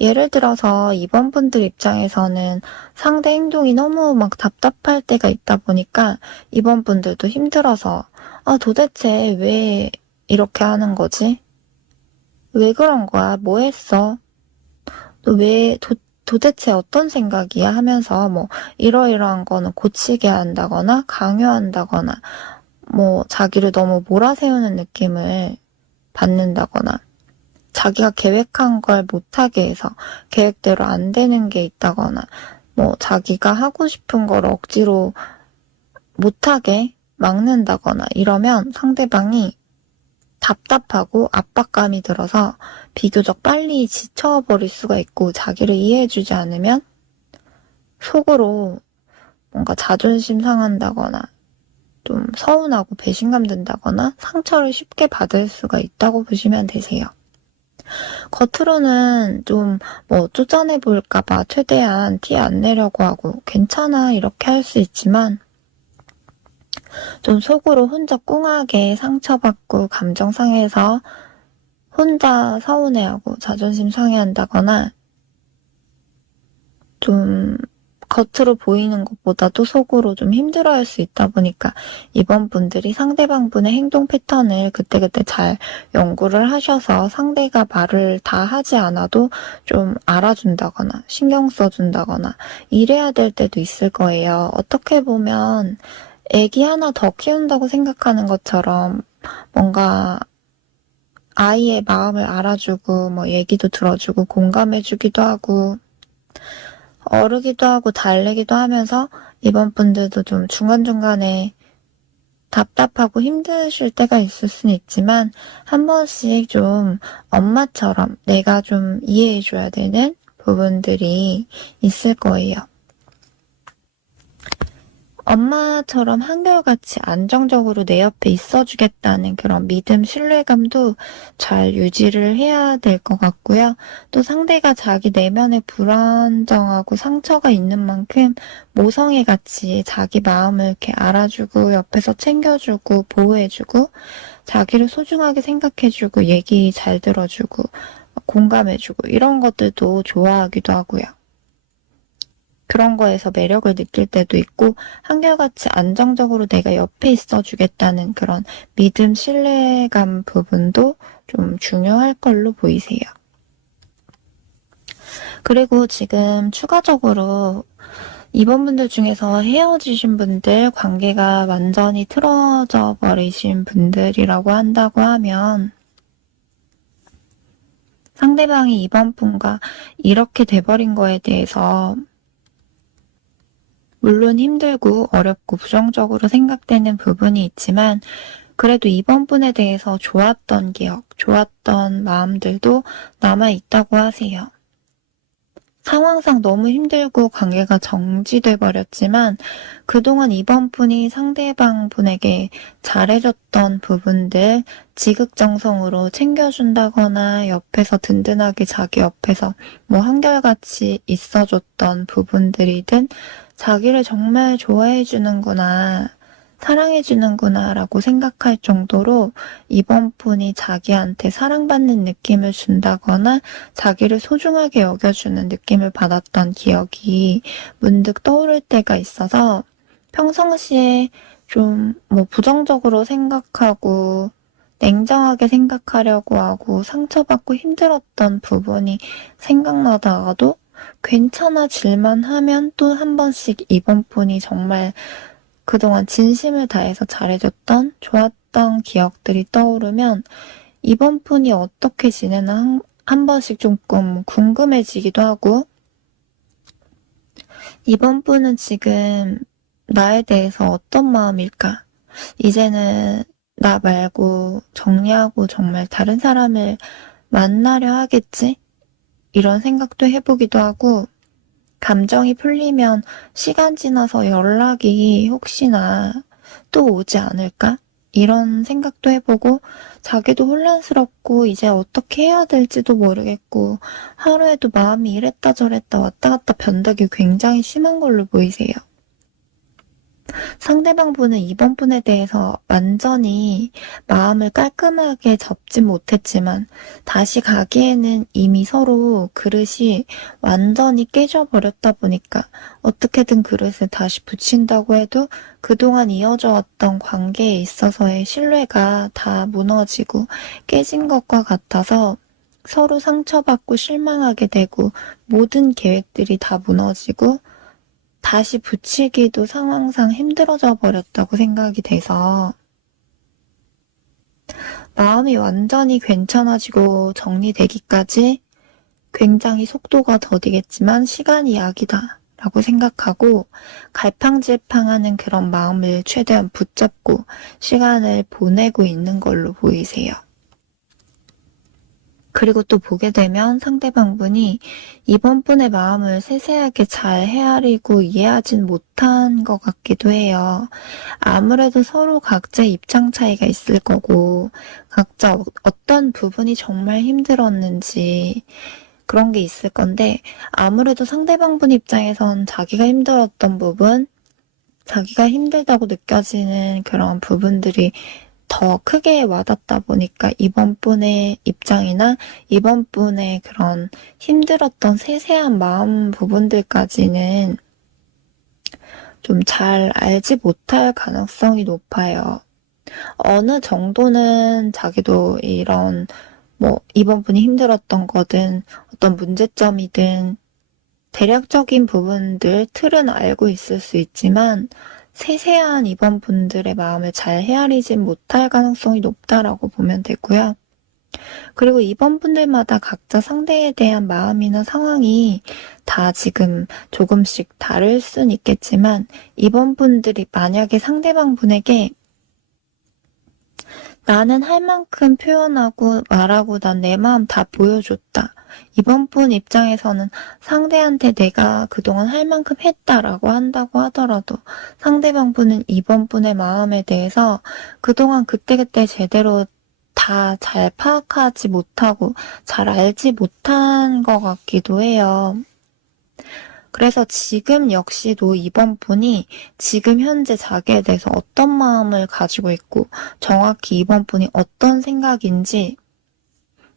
예를 들어서 이번 분들 입장에서는 상대 행동이 너무 막 답답할 때가 있다 보니까 이번 분들도 힘들어서 도대체 왜 이렇게 하는 거지? 왜 그런 거야? 뭐 했어? 또 도대체 어떤 생각이야? 하면서 뭐 이러이러한 거는 고치게 한다거나 강요한다거나 뭐 자기를 너무 몰아세우는 느낌을 받는다거나 자기가 계획한 걸 못하게 해서 계획대로 안 되는 게 있다거나 뭐 자기가 하고 싶은 걸 억지로 못하게 막는다거나 이러면 상대방이 답답하고 압박감이 들어서 비교적 빨리 지쳐버릴 수가 있고 자기를 이해해주지 않으면 속으로 뭔가 자존심 상한다거나 좀 서운하고 배신감 든다거나 상처를 쉽게 받을 수가 있다고 보시면 되세요. 겉으로는 좀 뭐 쪼잔해 보일까봐 최대한 티 안 내려고 하고 괜찮아 이렇게 할 수 있지만 좀 속으로 혼자 꿍하게 상처받고 감정 상해서 혼자 서운해하고 자존심 상해한다거나 좀 겉으로 보이는 것보다도 속으로 좀 힘들어할 수 있다 보니까 이번 분들이 상대방 분의 행동 패턴을 그때그때 잘 연구를 하셔서 상대가 말을 다 하지 않아도 좀 알아준다거나 신경 써준다거나 이래야 될 때도 있을 거예요. 어떻게 보면 애기 하나 더 키운다고 생각하는 것처럼 뭔가 아이의 마음을 알아주고 뭐 얘기도 들어주고 공감해주기도 하고 어르기도 하고 달래기도 하면서 이번 분들도 좀 중간중간에 답답하고 힘드실 때가 있을 수는 있지만 한 번씩 좀 엄마처럼 내가 좀 이해해줘야 되는 부분들이 있을 거예요. 엄마처럼 한결같이 안정적으로 내 옆에 있어주겠다는 그런 믿음, 신뢰감도 잘 유지를 해야 될 것 같고요. 또 상대가 자기 내면에 불안정하고 상처가 있는 만큼 모성애같이 자기 마음을 이렇게 알아주고 옆에서 챙겨주고 보호해주고 자기를 소중하게 생각해주고 얘기 잘 들어주고 공감해주고 이런 것들도 좋아하기도 하고요. 그런 거에서 매력을 느낄 때도 있고 한결같이 안정적으로 내가 옆에 있어주겠다는 그런 믿음, 신뢰감 부분도 좀 중요할 걸로 보이세요. 그리고 지금 추가적으로 이번 분들 중에서 헤어지신 분들, 관계가 완전히 틀어져 버리신 분들이라고 한다고 하면 상대방이 이번 분과 이렇게 돼버린 거에 대해서 물론 힘들고 어렵고 부정적으로 생각되는 부분이 있지만 그래도 이번 분에 대해서 좋았던 기억, 좋았던 마음들도 남아있다고 하세요. 상황상 너무 힘들고 관계가 정지돼 버렸지만 그동안 이번 분이 상대방 분에게 잘해줬던 부분들 지극정성으로 챙겨준다거나 옆에서 든든하게 자기 옆에서 뭐 한결같이 있어줬던 부분들이든 자기를 정말 좋아해주는구나, 사랑해주는구나 라고 생각할 정도로 이번 분이 자기한테 사랑받는 느낌을 준다거나 자기를 소중하게 여겨주는 느낌을 받았던 기억이 문득 떠오를 때가 있어서 평상시에 좀 뭐 부정적으로 생각하고 냉정하게 생각하려고 하고 상처받고 힘들었던 부분이 생각나다가도 괜찮아질만 하면 또 한 번씩 이번 분이 정말 그동안 진심을 다해서 잘해줬던 좋았던 기억들이 떠오르면 이번 분이 어떻게 지내나 한 번씩 조금 궁금해지기도 하고 이번 분은 지금 나에 대해서 어떤 마음일까? 이제는 나 말고 정리하고 정말 다른 사람을 만나려 하겠지? 이런 생각도 해보기도 하고, 감정이 풀리면 시간 지나서 연락이 혹시나 또 오지 않을까? 이런 생각도 해보고, 자기도 혼란스럽고, 이제 어떻게 해야 될지도 모르겠고, 하루에도 마음이 이랬다 저랬다 왔다 갔다 변덕이 굉장히 심한 걸로 보이세요. 상대방분은 이번 분에 대해서 완전히 마음을 깔끔하게 접지 못했지만 다시 가기에는 이미 서로 그릇이 완전히 깨져버렸다 보니까 어떻게든 그릇을 다시 붙인다고 해도 그동안 이어져 왔던 관계에 있어서의 신뢰가 다 무너지고 깨진 것과 같아서 서로 상처받고 실망하게 되고 모든 계획들이 다 무너지고 다시 붙이기도 상황상 힘들어져 버렸다고 생각이 돼서 마음이 완전히 괜찮아지고 정리되기까지 굉장히 속도가 더디겠지만 시간이 약이다 라고 생각하고 갈팡질팡하는 그런 마음을 최대한 붙잡고 시간을 보내고 있는 걸로 보이세요. 그리고 또 보게 되면 상대방분이 이번 분의 마음을 세세하게 잘 헤아리고 이해하진 못한 것 같기도 해요. 아무래도 서로 각자의 입장 차이가 있을 거고, 각자 어떤 부분이 정말 힘들었는지 그런 게 있을 건데, 아무래도 상대방분 입장에선 자기가 힘들었던 부분, 자기가 힘들다고 느껴지는 그런 부분들이 더 크게 와닿다 보니까 이번 분의 입장이나 이번 분의 그런 힘들었던 세세한 마음 부분들까지는 좀 잘 알지 못할 가능성이 높아요. 어느 정도는 자기도 이런 이번 분이 힘들었던 거든 어떤 문제점이든 대략적인 부분들, 틀은 알고 있을 수 있지만 세세한 이번 분들의 마음을 잘 헤아리진 못할 가능성이 높다라고 보면 되고요. 그리고 이번 분들마다 각자 상대에 대한 마음이나 상황이 다 지금 조금씩 다를 순 있겠지만 이번 분들이 만약에 상대방 분에게 나는 할 만큼 표현하고 말하고 난 내 마음 다 보여줬다. 이번 분 입장에서는 상대한테 내가 그동안 할 만큼 했다라고 한다고 하더라도 상대방 분은 이번 분의 마음에 대해서 그동안 그때그때 제대로 다 잘 파악하지 못하고 잘 알지 못한 것 같기도 해요. 그래서 지금 역시도 이번 분이 지금 현재 자기에 대해서 어떤 마음을 가지고 있고 정확히 이번 분이 어떤 생각인지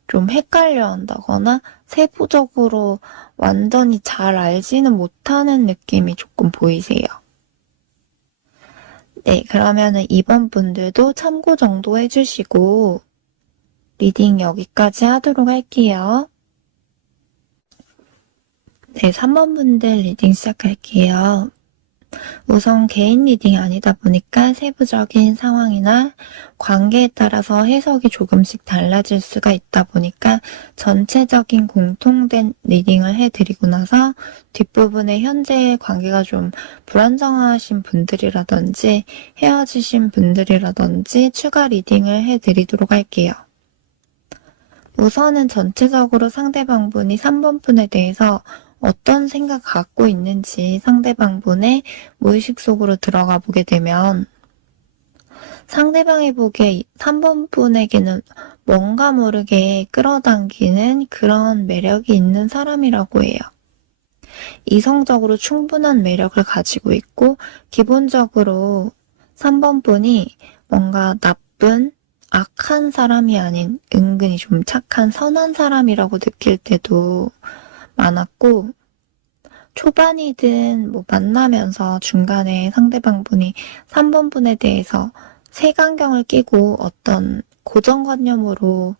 좀 헷갈려 한다거나 세부적으로 완전히 잘 알지는 못하는 느낌이 조금 보이세요. 네, 그러면은 이번 분들도 참고 정도 해주시고 리딩 여기까지 하도록 할게요. 네, 3번 분들 리딩 시작할게요. 우선 개인 리딩이 아니다 보니까 세부적인 상황이나 관계에 따라서 해석이 조금씩 달라질 수가 있다 보니까 전체적인 공통된 리딩을 해드리고 나서 뒷부분에 현재의 관계가 좀 불안정하신 분들이라든지 헤어지신 분들이라든지 추가 리딩을 해드리도록 할게요. 우선은 전체적으로 상대방분이 3번 분에 대해서 어떤 생각 갖고 있는지 상대방분의 무의식 속으로 들어가 보게 되면 상대방이 보기에 3번 분에게는 뭔가 모르게 끌어당기는 그런 매력이 있는 사람이라고 해요. 이성적으로 충분한 매력을 가지고 있고 기본적으로 3번 분이 뭔가 나쁜 악한 사람이 아닌 은근히 좀 착한 선한 사람이라고 느낄 때도 많았고 초반이든 만나면서 중간에 상대방분이 3번 분에 대해서 색안경을 끼고 어떤 고정관념으로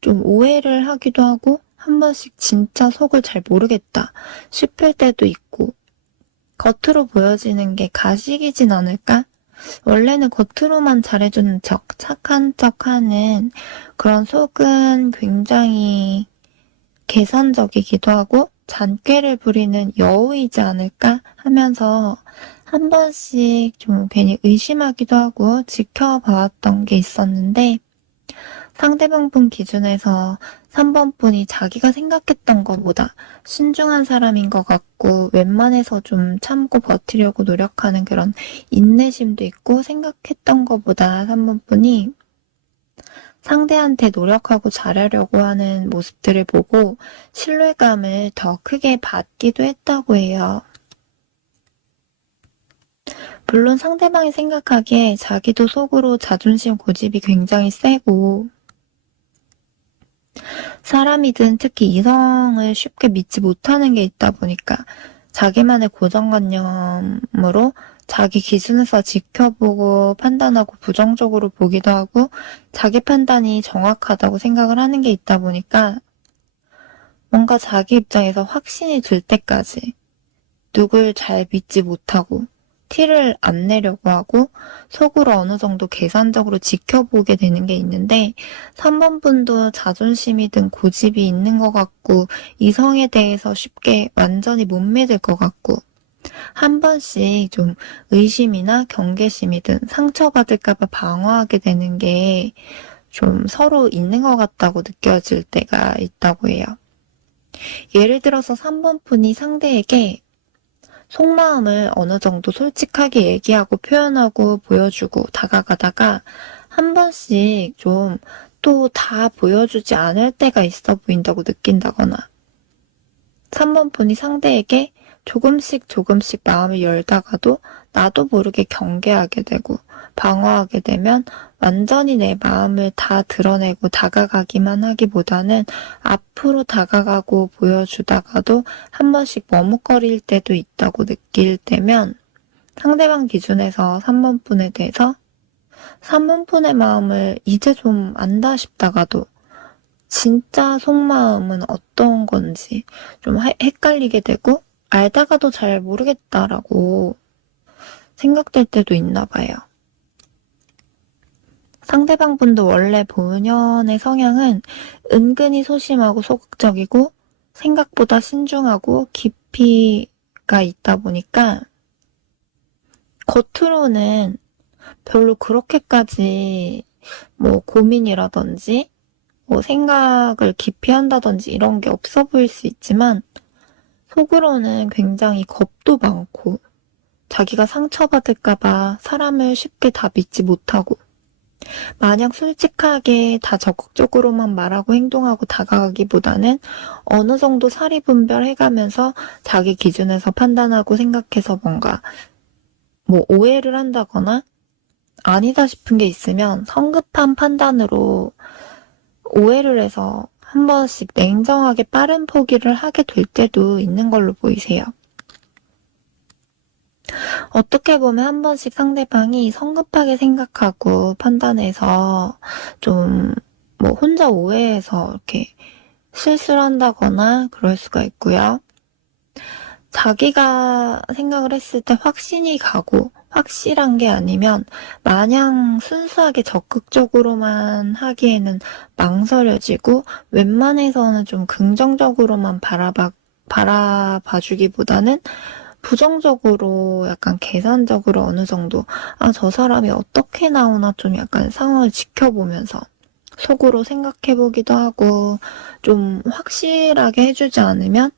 좀 오해를 하기도 하고 한 번씩 진짜 속을 잘 모르겠다 싶을 때도 있고 겉으로 보여지는 게 가식이진 않을까? 원래는 겉으로만 잘해주는 척, 착한 척 하는 그런 속은 굉장히 계산적이기도 하고 잔꾀를 부리는 여우이지 않을까 하면서 한 번씩 좀 괜히 의심하기도 하고 지켜봐왔던 게 있었는데 상대방 분 기준에서 3번 분이 자기가 생각했던 것보다 신중한 사람인 것 같고 웬만해서 좀 참고 버티려고 노력하는 그런 인내심도 있고 생각했던 것보다 3번 분이 상대한테 노력하고 잘하려고 하는 모습들을 보고 신뢰감을 더 크게 받기도 했다고 해요. 물론 상대방이 생각하기에 자기도 속으로 자존심 고집이 굉장히 세고 사람이든 특히 이성을 쉽게 믿지 못하는 게 있다 보니까 자기만의 고정관념으로 자기 기준에서 지켜보고 판단하고 부정적으로 보기도 하고 자기 판단이 정확하다고 생각을 하는 게 있다 보니까 뭔가 자기 입장에서 확신이 들 때까지 누굴 잘 믿지 못하고 티를 안 내려고 하고 속으로 어느 정도 계산적으로 지켜보게 되는 게 있는데 3번 분도 자존심이든 고집이 있는 것 같고 이성에 대해서 쉽게 완전히 못 믿을 것 같고 한 번씩 좀 의심이나 경계심이든 상처받을까봐 방어하게 되는 게 좀 서로 있는 것 같다고 느껴질 때가 있다고 해요. 예를 들어서 3번 분이 상대에게 속마음을 어느 정도 솔직하게 얘기하고 표현하고 보여주고 다가가다가 한 번씩 좀 또 다 보여주지 않을 때가 있어 보인다고 느낀다거나 3번 분이 상대에게 조금씩 조금씩 마음을 열다가도 나도 모르게 경계하게 되고 방어하게 되면 완전히 내 마음을 다 드러내고 다가가기만 하기보다는 앞으로 다가가고 보여주다가도 한 번씩 머뭇거릴 때도 있다고 느낄 때면 상대방 기준에서 3번 분에 대해서 3번 분의 마음을 이제 좀 안다 싶다가도 진짜 속마음은 어떤 건지 좀 헷갈리게 되고 알다가도 잘 모르겠다라고 생각될 때도 있나 봐요. 상대방 분도 원래 본연의 성향은 은근히 소심하고 소극적이고 생각보다 신중하고 깊이가 있다 보니까 겉으로는 별로 그렇게까지 뭐 고민이라든지 뭐 생각을 깊이 한다든지 이런 게 없어 보일 수 있지만 속으로는 굉장히 겁도 많고 자기가 상처받을까봐 사람을 쉽게 다 믿지 못하고 만약 솔직하게 다 적극적으로만 말하고 행동하고 다가가기보다는 어느 정도 사리 분별해가면서 자기 기준에서 판단하고 생각해서 뭔가 뭐 오해를 한다거나 아니다 싶은 게 있으면 성급한 판단으로 오해를 해서 한 번씩 냉정하게 빠른 포기를 하게 될 때도 있는 걸로 보이세요. 어떻게 보면 한 번씩 상대방이 성급하게 생각하고 판단해서 좀 뭐 혼자 오해해서 이렇게 실수를 한다거나 그럴 수가 있고요. 자기가 생각을 했을 때 확신이 가고 확실한 게 아니면 마냥 순수하게 적극적으로만 하기에는 망설여지고 웬만해서는 좀 긍정적으로만 바라봐주기보다는 부정적으로 약간 계산적으로 어느 정도 저 사람이 어떻게 나오나 좀 약간 상황을 지켜보면서 속으로 생각해보기도 하고 좀 확실하게 해주지 않으면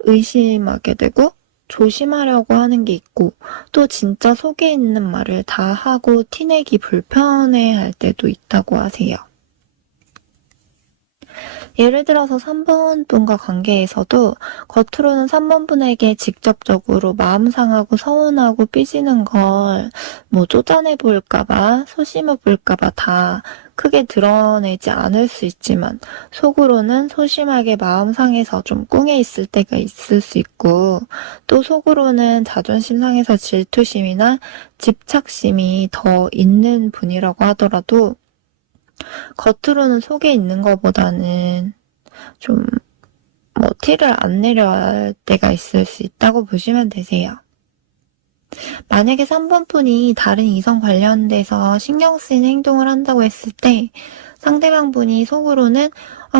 의심하게 되고 조심하려고 하는 게 있고 또 진짜 속에 있는 말을 다 하고 티내기 불편해할 때도 있다고 하세요. 예를 들어서 3번 분과 관계에서도 겉으로는 3번 분에게 직접적으로 마음 상하고 서운하고 삐지는 걸 뭐 쫓아내 볼까봐 소심해 볼까봐 다 크게 드러내지 않을 수 있지만 속으로는 소심하게 마음 상해서 좀 꿍해 있을 때가 있을 수 있고 또 속으로는 자존심 상해서 질투심이나 집착심이 더 있는 분이라고 하더라도 겉으로는 속에 있는 것보다는 좀 뭐 티를 안 내려 할 때가 있을 수 있다고 보시면 되세요. 만약에 3번 분이 다른 이성 관련돼서 신경 쓰이는 행동을 한다고 했을 때 상대방 분이 속으로는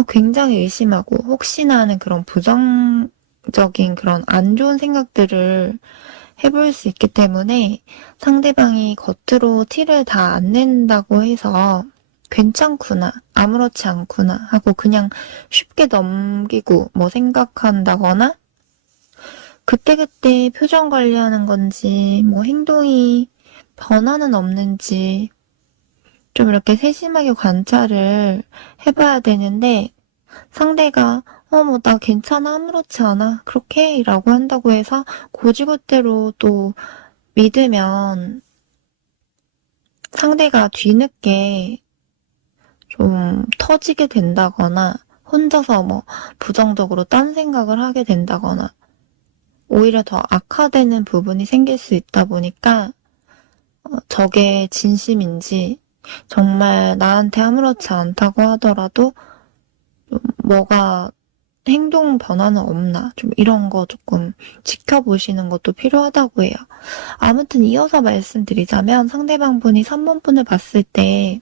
굉장히 의심하고 혹시나 하는 그런 부정적인 그런 안 좋은 생각들을 해볼 수 있기 때문에 상대방이 겉으로 티를 다 안 낸다고 해서 괜찮구나, 아무렇지 않구나 하고 그냥 쉽게 넘기고 뭐 생각한다거나 그때그때 표정 관리하는 건지 뭐 행동이 변화는 없는지 좀 이렇게 세심하게 관찰을 해봐야 되는데 상대가 뭐 나 괜찮아 아무렇지 않아 그렇게 라고 한다고 해서 고지고대로 또 믿으면 상대가 뒤늦게 좀 터지게 된다거나 혼자서 뭐 부정적으로 딴 생각을 하게 된다거나 오히려 더 악화되는 부분이 생길 수 있다 보니까 저게 진심인지 정말 나한테 아무렇지 않다고 하더라도 좀 뭐가 행동 변화는 없나 좀 이런 거 조금 지켜보시는 것도 필요하다고 해요. 아무튼 이어서 말씀드리자면 상대방 분이 3번 분을 봤을 때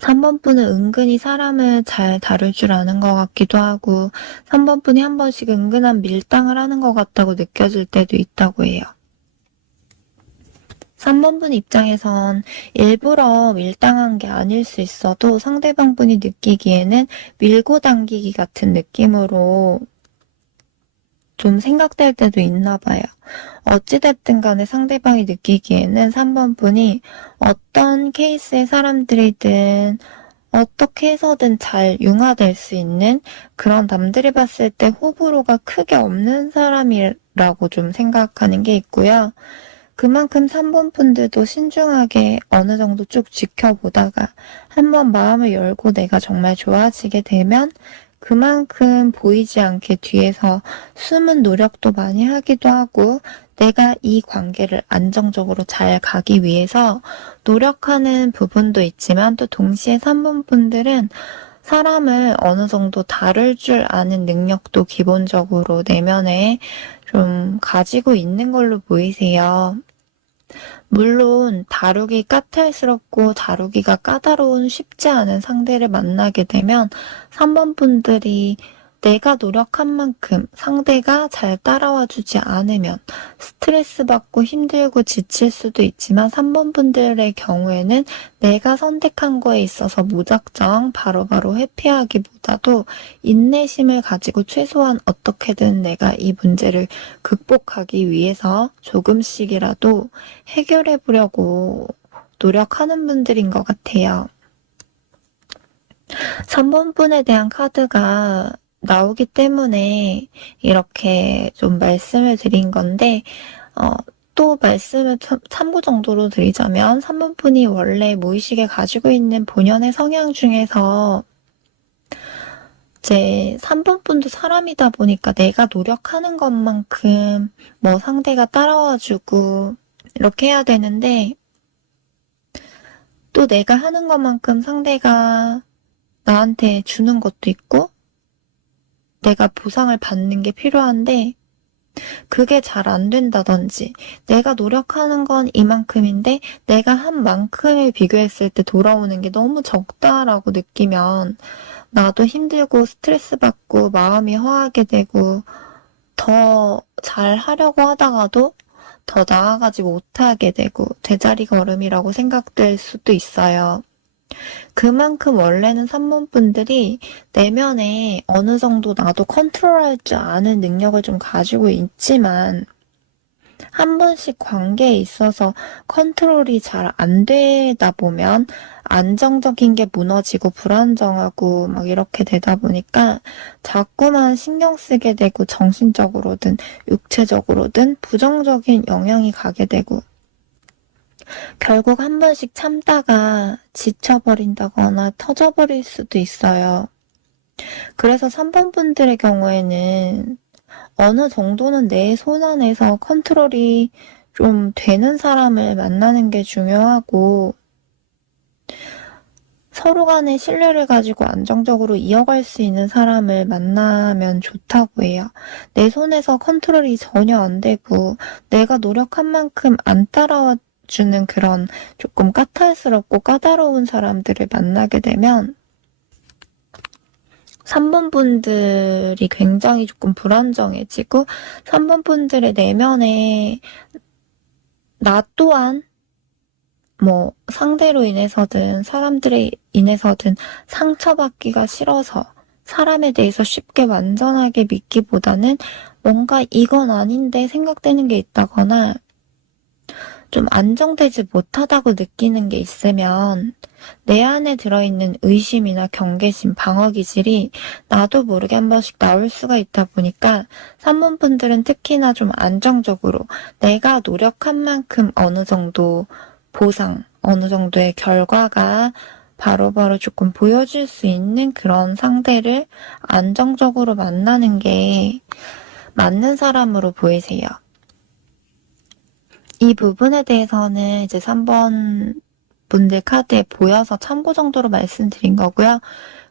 3번 분은 은근히 사람을 잘 다룰 줄 아는 것 같기도 하고 3번 분이 한 번씩 은근한 밀당을 하는 것 같다고 느껴질 때도 있다고 해요. 3번 분 입장에선 일부러 밀당한 게 아닐 수 있어도 상대방 분이 느끼기에는 밀고 당기기 같은 느낌으로 좀 생각될 때도 있나 봐요. 어찌됐든 간에 상대방이 느끼기에는 3번 분이 어떤 케이스의 사람들이든 어떻게 해서든 잘 융화될 수 있는 그런 남들이 봤을 때 호불호가 크게 없는 사람이라고 좀 생각하는 게 있고요. 그만큼 3번 분들도 신중하게 어느 정도 쭉 지켜보다가 한번 마음을 열고 내가 정말 좋아지게 되면 그만큼 보이지 않게 뒤에서 숨은 노력도 많이 하기도 하고 내가 이 관계를 안정적으로 잘 가기 위해서 노력하는 부분도 있지만 또 동시에 3번 분들은 사람을 어느 정도 다룰 줄 아는 능력도 기본적으로 내면에 좀 가지고 있는 걸로 보이세요. 물론 다루기 까탈스럽고 다루기가 까다로운 쉽지 않은 상대를 만나게 되면 3번 분들이 내가 노력한 만큼 상대가 잘 따라와 주지 않으면 스트레스 받고 힘들고 지칠 수도 있지만 3번 분들의 경우에는 내가 선택한 거에 있어서 무작정 바로바로 회피하기보다도 인내심을 가지고 최소한 어떻게든 내가 이 문제를 극복하기 위해서 조금씩이라도 해결해 보려고 노력하는 분들인 것 같아요. 3번 분에 대한 카드가 나오기 때문에 이렇게 좀 말씀을 드린 건데, 또 말씀을 참고 정도로 드리자면 3번 분이 원래 무의식에 가지고 있는 본연의 성향 중에서 이제 3번 분도 사람이다 보니까 내가 노력하는 것만큼 뭐 상대가 따라와주고 이렇게 해야 되는데 또 내가 하는 것만큼 상대가 나한테 주는 것도 있고 내가 보상을 받는 게 필요한데 그게 잘 안 된다든지 내가 노력하는 건 이만큼인데 내가 한 만큼에 비교했을 때 돌아오는 게 너무 적다라고 느끼면 나도 힘들고 스트레스 받고 마음이 허하게 되고 더 잘 하려고 하다가도 더 나아가지 못하게 되고 제자리 걸음이라고 생각될 수도 있어요. 그만큼 원래는 3번 분들이 내면에 어느 정도 나도 컨트롤할 줄 아는 능력을 좀 가지고 있지만 한 번씩 관계에 있어서 컨트롤이 잘 안 되다 보면 안정적인 게 무너지고 불안정하고 막 이렇게 되다 보니까 자꾸만 신경 쓰게 되고 정신적으로든 육체적으로든 부정적인 영향이 가게 되고 결국 한 번씩 참다가 지쳐버린다거나 터져버릴 수도 있어요. 그래서 3번 분들의 경우에는 어느 정도는 내 손 안에서 컨트롤이 좀 되는 사람을 만나는 게 중요하고 서로 간의 신뢰를 가지고 안정적으로 이어갈 수 있는 사람을 만나면 좋다고 해요. 내 손에서 컨트롤이 전혀 안 되고 내가 노력한 만큼 안 따라와 주는 그런 조금 까탈스럽고 까다로운 사람들을 만나게 되면 3번 분들이 굉장히 조금 불안정해지고 3번 분들의 내면에 나 또한 상대로 인해서든 사람들에 인해서든 상처받기가 싫어서 사람에 대해서 쉽게 완전하게 믿기보다는 뭔가 이건 아닌데 생각되는 게 있다거나 좀 안정되지 못하다고 느끼는 게 있으면 내 안에 들어있는 의심이나 경계심, 방어 기질이 나도 모르게 한 번씩 나올 수가 있다 보니까 산문분들은 특히나 좀 안정적으로 내가 노력한 만큼 어느 정도 보상, 어느 정도의 결과가 바로바로 조금 보여줄 수 있는 그런 상대를 안정적으로 만나는 게 맞는 사람으로 보이세요. 이 부분에 대해서는 이제 3번 분들 카드에 보여서 참고 정도로 말씀드린 거고요.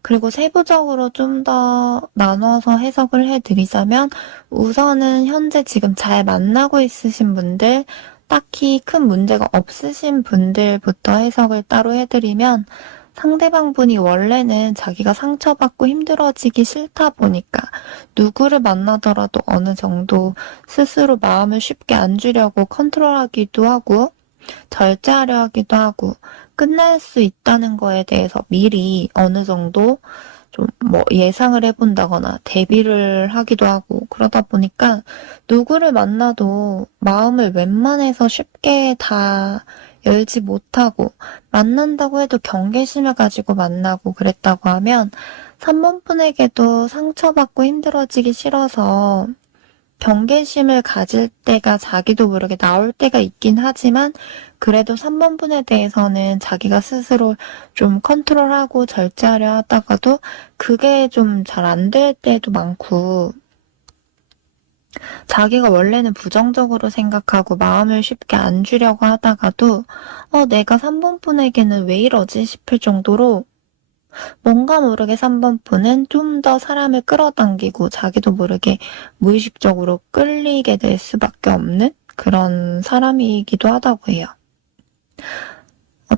그리고 세부적으로 좀 더 나눠서 해석을 해드리자면 우선은 현재 지금 잘 만나고 있으신 분들, 딱히 큰 문제가 없으신 분들부터 해석을 따로 해드리면 상대방 분이 원래는 자기가 상처받고 힘들어지기 싫다 보니까 누구를 만나더라도 어느 정도 스스로 마음을 쉽게 안 주려고 컨트롤하기도 하고 절제하려 하기도 하고 끝날 수 있다는 거에 대해서 미리 어느 정도 좀 예상을 해본다거나 대비를 하기도 하고 그러다 보니까 누구를 만나도 마음을 웬만해서 쉽게 다 열지 못하고 만난다고 해도 경계심을 가지고 만나고 그랬다고 하면 3번 분에게도 상처받고 힘들어지기 싫어서 경계심을 가질 때가 자기도 모르게 나올 때가 있긴 하지만 그래도 3번 분에 대해서는 자기가 스스로 좀 컨트롤하고 절제하려 하다가도 그게 좀 잘 안 될 때도 많고 자기가 원래는 부정적으로 생각하고 마음을 쉽게 안 주려고 하다가도 내가 3번 분에게는 왜 이러지 싶을 정도로 뭔가 모르게 3번 분은 좀 더 사람을 끌어당기고 자기도 모르게 무의식적으로 끌리게 될 수밖에 없는 그런 사람이기도 하다고 해요.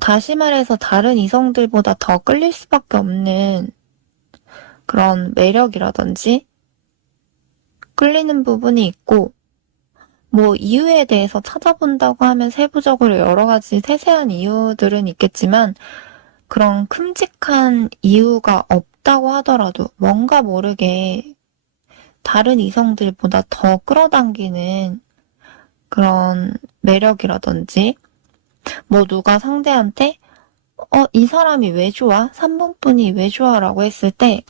다시 말해서 다른 이성들보다 더 끌릴 수밖에 없는 그런 매력이라든지 끌리는 부분이 있고 이유에 대해서 찾아본다고 하면 세부적으로 여러 가지 세세한 이유들은 있겠지만 그런 큼직한 이유가 없다고 하더라도 뭔가 모르게 다른 이성들보다 더 끌어당기는 그런 매력이라든지 누가 상대한테 이 사람이 왜 좋아? 3번 분이 왜 좋아? 라고 했을 때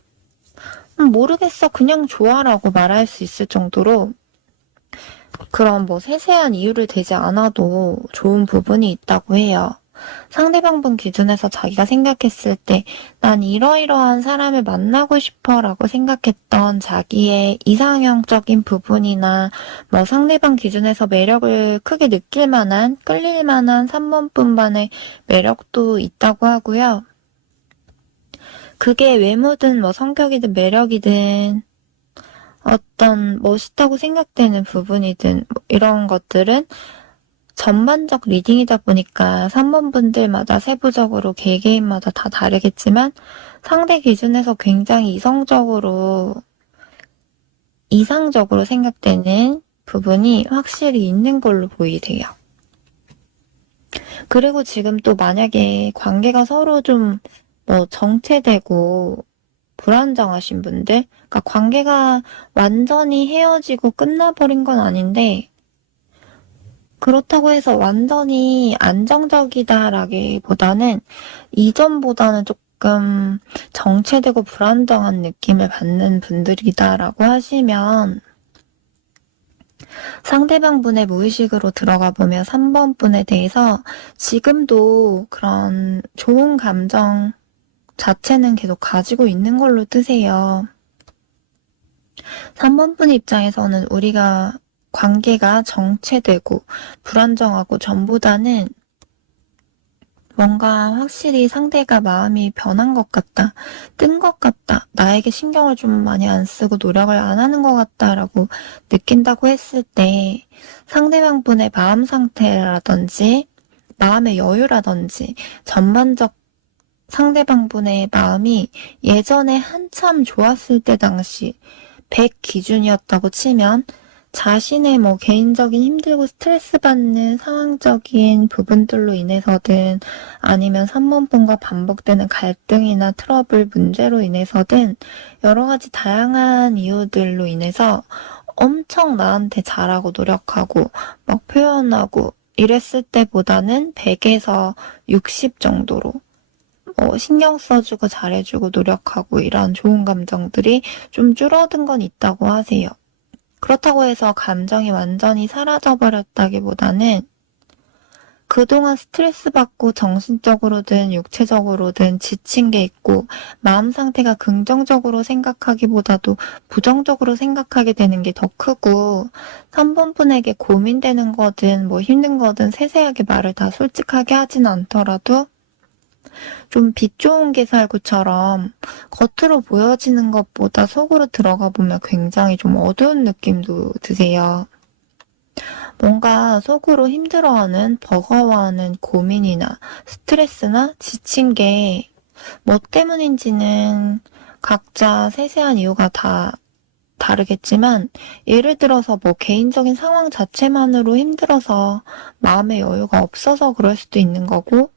모르겠어 그냥 좋아라고 말할 수 있을 정도로 그런 세세한 이유를 대지 않아도 좋은 부분이 있다고 해요. 상대방 분 기준에서 자기가 생각했을 때 난 이러이러한 사람을 만나고 싶어 라고 생각했던 자기의 이상형적인 부분이나 상대방 기준에서 매력을 크게 느낄 만한 끌릴 만한 3번 분만의 매력도 있다고 하고요. 그게 외모든 성격이든 매력이든 어떤 멋있다고 생각되는 부분이든 이런 것들은 전반적 리딩이다 보니까 3번 분들마다 세부적으로 개개인마다 다 다르겠지만 상대 기준에서 굉장히 이상적으로 생각되는 부분이 확실히 있는 걸로 보이세요. 그리고 지금 또 만약에 관계가 서로 좀 정체되고 불안정하신 분들, 그러니까 관계가 완전히 헤어지고 끝나버린 건 아닌데 그렇다고 해서 완전히 안정적이다라기보다는 이전보다는 조금 정체되고 불안정한 느낌을 받는 분들이다라고 하시면 상대방 분의 무의식으로 들어가 보면 3번 분에 대해서 지금도 그런 좋은 감정 자체는 계속 가지고 있는 걸로 뜨세요. 3번 분 입장에서는 우리가 관계가 정체되고 불안정하고 전보다는 뭔가 확실히 상대가 마음이 변한 것 같다, 뜬 것 같다, 나에게 신경을 좀 많이 안 쓰고 노력을 안 하는 것 같다라고 느낀다고 했을 때 상대방 분의 마음 상태라든지 마음의 여유라든지 전반적 상대방 분의 마음이 예전에 한참 좋았을 때 당시 100 기준이었다고 치면 자신의 뭐 개인적인 힘들고 스트레스 받는 상황적인 부분들로 인해서든 아니면 산모분과 반복되는 갈등이나 트러블 문제로 인해서든 여러 가지 다양한 이유들로 인해서 엄청 나한테 잘하고 노력하고 막 표현하고 이랬을 때보다는 100에서 60 정도로 신경 써주고 잘해주고 노력하고 이런 좋은 감정들이 좀 줄어든 건 있다고 하세요. 그렇다고 해서 감정이 완전히 사라져버렸다기보다는 그동안 스트레스 받고 정신적으로든 육체적으로든 지친 게 있고 마음 상태가 긍정적으로 생각하기보다도 부정적으로 생각하게 되는 게 더 크고 산모분에게 고민되는 거든 뭐 힘든 거든 세세하게 말을 다 솔직하게 하진 않더라도 좀 빛 좋은 개살구처럼 겉으로 보여지는 것보다 속으로 들어가 보면 굉장히 좀 어두운 느낌도 드세요. 뭔가 속으로 힘들어하는, 버거워하는 고민이나 스트레스나 지친 게 뭐 때문인지는 각자 세세한 이유가 다 다르겠지만, 예를 들어서 뭐 개인적인 상황 자체만으로 힘들어서 마음의 여유가 없어서 그럴 수도 있는 거고,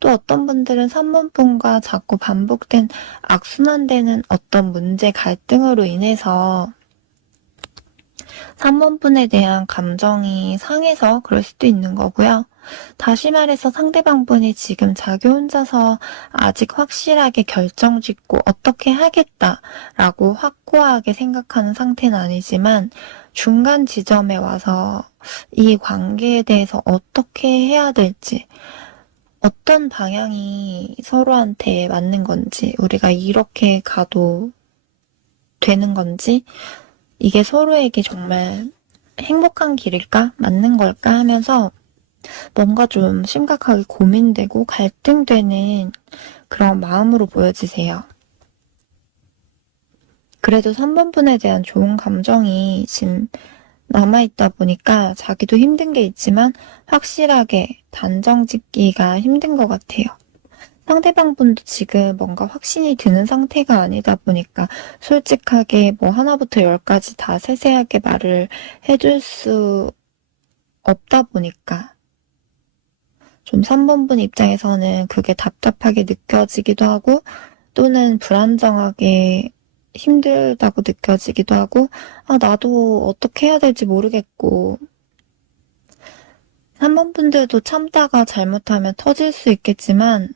또 어떤 분들은 산모분과 자꾸 반복된 악순환되는 어떤 문제 갈등으로 인해서 산모분에 대한 감정이 상해서 그럴 수도 있는 거고요. 다시 말해서 상대방분이 지금 자기 혼자서 아직 확실하게 결정짓고 어떻게 하겠다라고 확고하게 생각하는 상태는 아니지만 중간 지점에 와서 이 관계에 대해서 어떻게 해야 될지, 어떤 방향이 서로한테 맞는 건지, 우리가 이렇게 가도 되는 건지, 이게 서로에게 정말 행복한 길일까? 맞는 걸까? 하면서 뭔가 좀 심각하게 고민되고 갈등되는 그런 마음으로 보여지세요. 그래도 3번분에 대한 좋은 감정이 지금 남아있다 보니까 자기도 힘든 게 있지만 확실하게 단정 짓기가 힘든 것 같아요. 상대방분도 지금 뭔가 확신이 드는 상태가 아니다 보니까 솔직하게 뭐 하나부터 열까지 다 세세하게 말을 해줄 수 없다 보니까 좀 3번분 입장에서는 그게 답답하게 느껴지기도 하고 또는 불안정하게 힘들다고 느껴지기도 하고 나도 어떻게 해야 될지 모르겠고 3번분들도 참다가 잘못하면 터질 수 있겠지만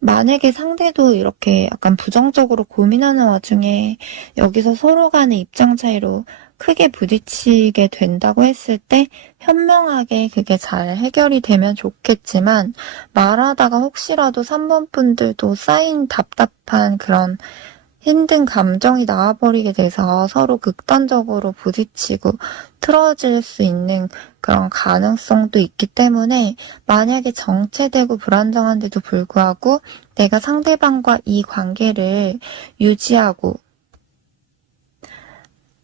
만약에 상대도 이렇게 약간 부정적으로 고민하는 와중에 여기서 서로 간의 입장 차이로 크게 부딪히게 된다고 했을 때 현명하게 그게 잘 해결이 되면 좋겠지만 말하다가 혹시라도 3번 분들도 쌓인 답답한 그런 힘든 감정이 나와버리게 돼서 서로 극단적으로 부딪히고 틀어질 수 있는 그런 가능성도 있기 때문에 만약에 정체되고 불안정한데도 불구하고 내가 상대방과 이 관계를 유지하고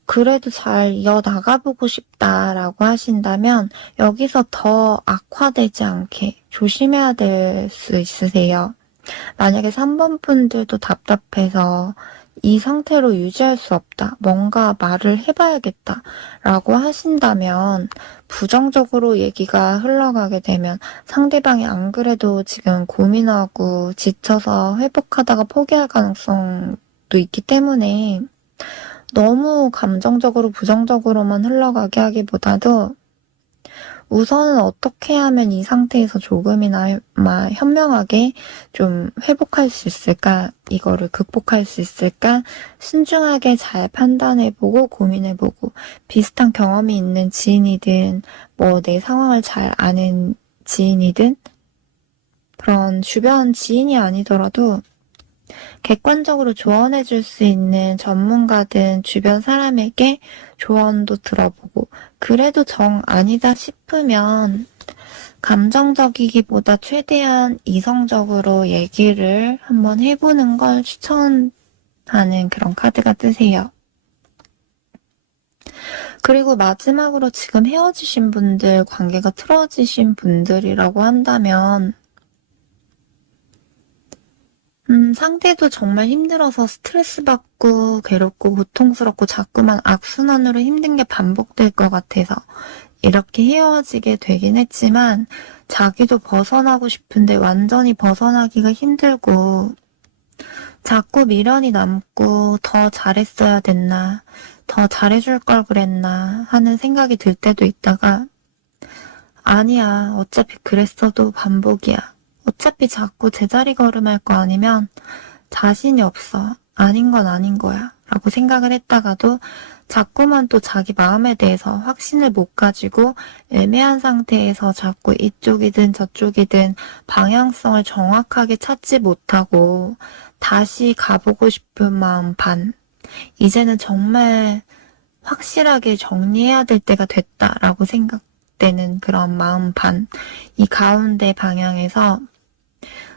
그래도 잘 이어나가보고 싶다라고 하신다면 여기서 더 악화되지 않게 조심해야 될 수 있으세요. 만약에 3번 분들도 답답해서 이 상태로 유지할 수 없다. 뭔가 말을 해봐야겠다. 라고 하신다면 부정적으로 얘기가 흘러가게 되면 상대방이 안 그래도 지금 고민하고 지쳐서 회복하다가 포기할 가능성도 있기 때문에 너무 감정적으로 부정적으로만 흘러가게 하기보다도 우선은 어떻게 하면 이 상태에서 조금이나마 현명하게 좀 회복할 수 있을까? 이거를 극복할 수 있을까? 신중하게 잘 판단해보고 고민해보고 비슷한 경험이 있는 지인이든 뭐 내 상황을 잘 아는 지인이든 그런 주변 지인이 아니더라도 객관적으로 조언해줄 수 있는 전문가든 주변 사람에게 조언도 들어보고 그래도 정 아니다 싶으면 감정적이기보다 최대한 이성적으로 얘기를 한번 해보는 걸 추천하는 그런 카드가 뜨세요. 그리고 마지막으로 지금 헤어지신 분들, 관계가 틀어지신 분들이라고 한다면 상태도 정말 힘들어서 스트레스 받고 괴롭고 고통스럽고 자꾸만 악순환으로 힘든 게 반복될 것 같아서 이렇게 헤어지게 되긴 했지만 자기도 벗어나고 싶은데 완전히 벗어나기가 힘들고 자꾸 미련이 남고 더 잘했어야 됐나, 더 잘해줄 걸 그랬나 하는 생각이 들 때도 있다가 아니야, 어차피 그랬어도 반복이야. 어차피 자꾸 제자리 걸음할 거 아니면 자신이 없어. 아닌 건 아닌 거야. 라고 생각을 했다가도 자꾸만 또 자기 마음에 대해서 확신을 못 가지고 애매한 상태에서 자꾸 이쪽이든 저쪽이든 방향성을 정확하게 찾지 못하고 다시 가보고 싶은 마음 반. 이제는 정말 확실하게 정리해야 될 때가 됐다라고 생각되는 그런 마음 반. 이 가운데 방향에서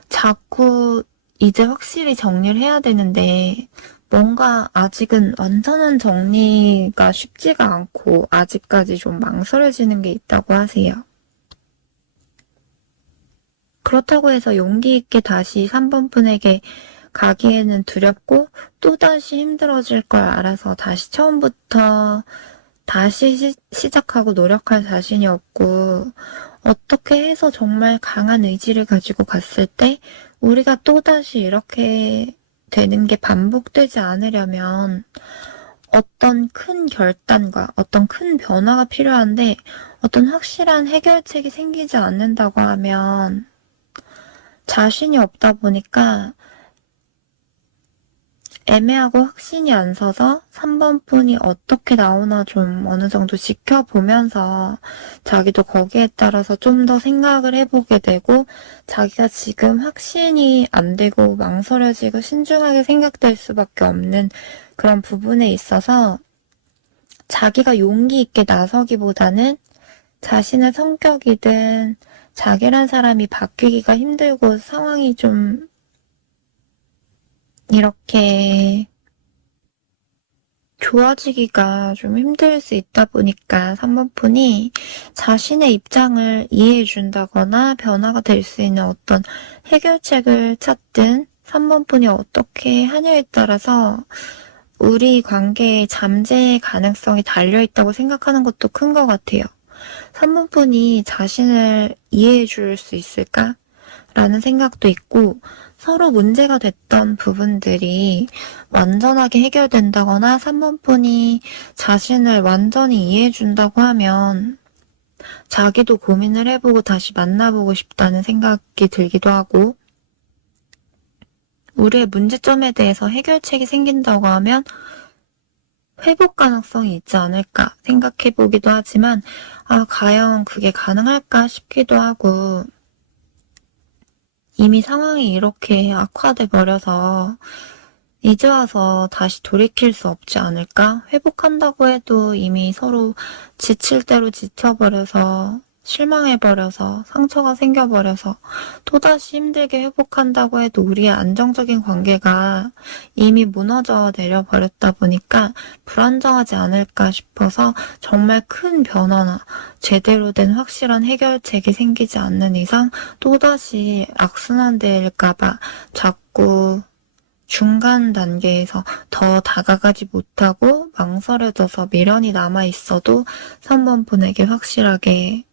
자꾸 이제 확실히 정리를 해야 되는데 뭔가 아직은 완전한 정리가 쉽지가 않고 아직까지 좀 망설여지는 게 있다고 하세요. 그렇다고 해서 용기 있게 다시 3번 분에게 가기에는 두렵고 또다시 힘들어질 걸 알아서 다시 처음부터 다시 시작하고 노력할 자신이 없고 어떻게 해서 정말 강한 의지를 가지고 갔을 때 우리가 또다시 이렇게 되는 게 반복되지 않으려면 어떤 큰 결단과 어떤 큰 변화가 필요한데 어떤 확실한 해결책이 생기지 않는다고 하면 자신이 없다 보니까 애매하고 확신이 안 서서 3번 분이 어떻게 나오나 좀 어느 정도 지켜보면서 자기도 거기에 따라서 좀 더 생각을 해보게 되고 자기가 지금 확신이 안 되고 망설여지고 신중하게 생각될 수밖에 없는 그런 부분에 있어서 자기가 용기 있게 나서기보다는 자신의 성격이든 자기란 사람이 바뀌기가 힘들고 상황이 좀 이렇게 좋아지기가 좀 힘들 수 있다 보니까 3번 푼이 자신의 입장을 이해해 준다거나 변화가 될 수 있는 어떤 해결책을 찾든 3번 푼이 어떻게 하냐에 따라서 우리 관계의 잠재 가능성이 달려있다고 생각하는 것도 큰 것 같아요. 3번 푼이 자신을 이해해 줄 수 있을까? 라는 생각도 있고 서로 문제가 됐던 부분들이 완전하게 해결된다거나 3번 분이 자신을 완전히 이해해준다고 하면 자기도 고민을 해보고 다시 만나보고 싶다는 생각이 들기도 하고 우리의 문제점에 대해서 해결책이 생긴다고 하면 회복 가능성이 있지 않을까 생각해보기도 하지만 과연 그게 가능할까 싶기도 하고 이미 상황이 이렇게 악화돼 버려서 이제 와서 다시 돌이킬 수 없지 않을까? 회복한다고 해도 이미 서로 지칠 대로 지쳐버려서 실망해버려서 상처가 생겨버려서 또다시 힘들게 회복한다고 해도 우리의 안정적인 관계가 이미 무너져 내려버렸다 보니까 불안정하지 않을까 싶어서 정말 큰 변화나 제대로 된 확실한 해결책이 생기지 않는 이상 또다시 악순환될까봐 자꾸 중간 단계에서 더 다가가지 못하고 망설여져서 미련이 남아있어도 3번 분에게 확실하게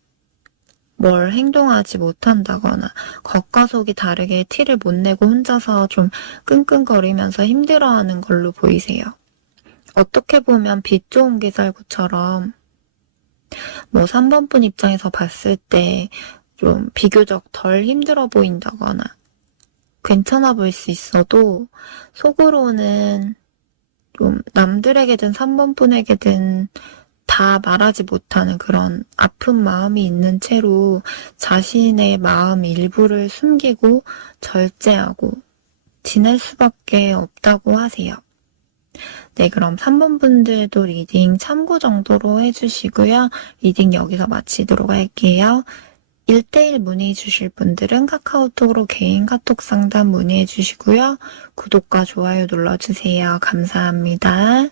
뭘 행동하지 못한다거나 겉과 속이 다르게 티를 못 내고 혼자서 좀 끙끙거리면서 힘들어하는 걸로 보이세요. 어떻게 보면 빛 좋은 개살구처럼 3번 분 입장에서 봤을 때 좀 비교적 덜 힘들어 보인다거나 괜찮아 보일 수 있어도 속으로는 좀 남들에게든 3번 분에게든 다 말하지 못하는 그런 아픈 마음이 있는 채로 자신의 마음 일부를 숨기고 절제하고 지낼 수밖에 없다고 하세요. 네, 그럼 3번 분들도 리딩 참고 정도로 해주시고요. 리딩 여기서 마치도록 할게요. 1대1 문의 주실 분들은 카카오톡으로 개인 카톡 상담 문의해 주시고요. 구독과 좋아요 눌러주세요. 감사합니다.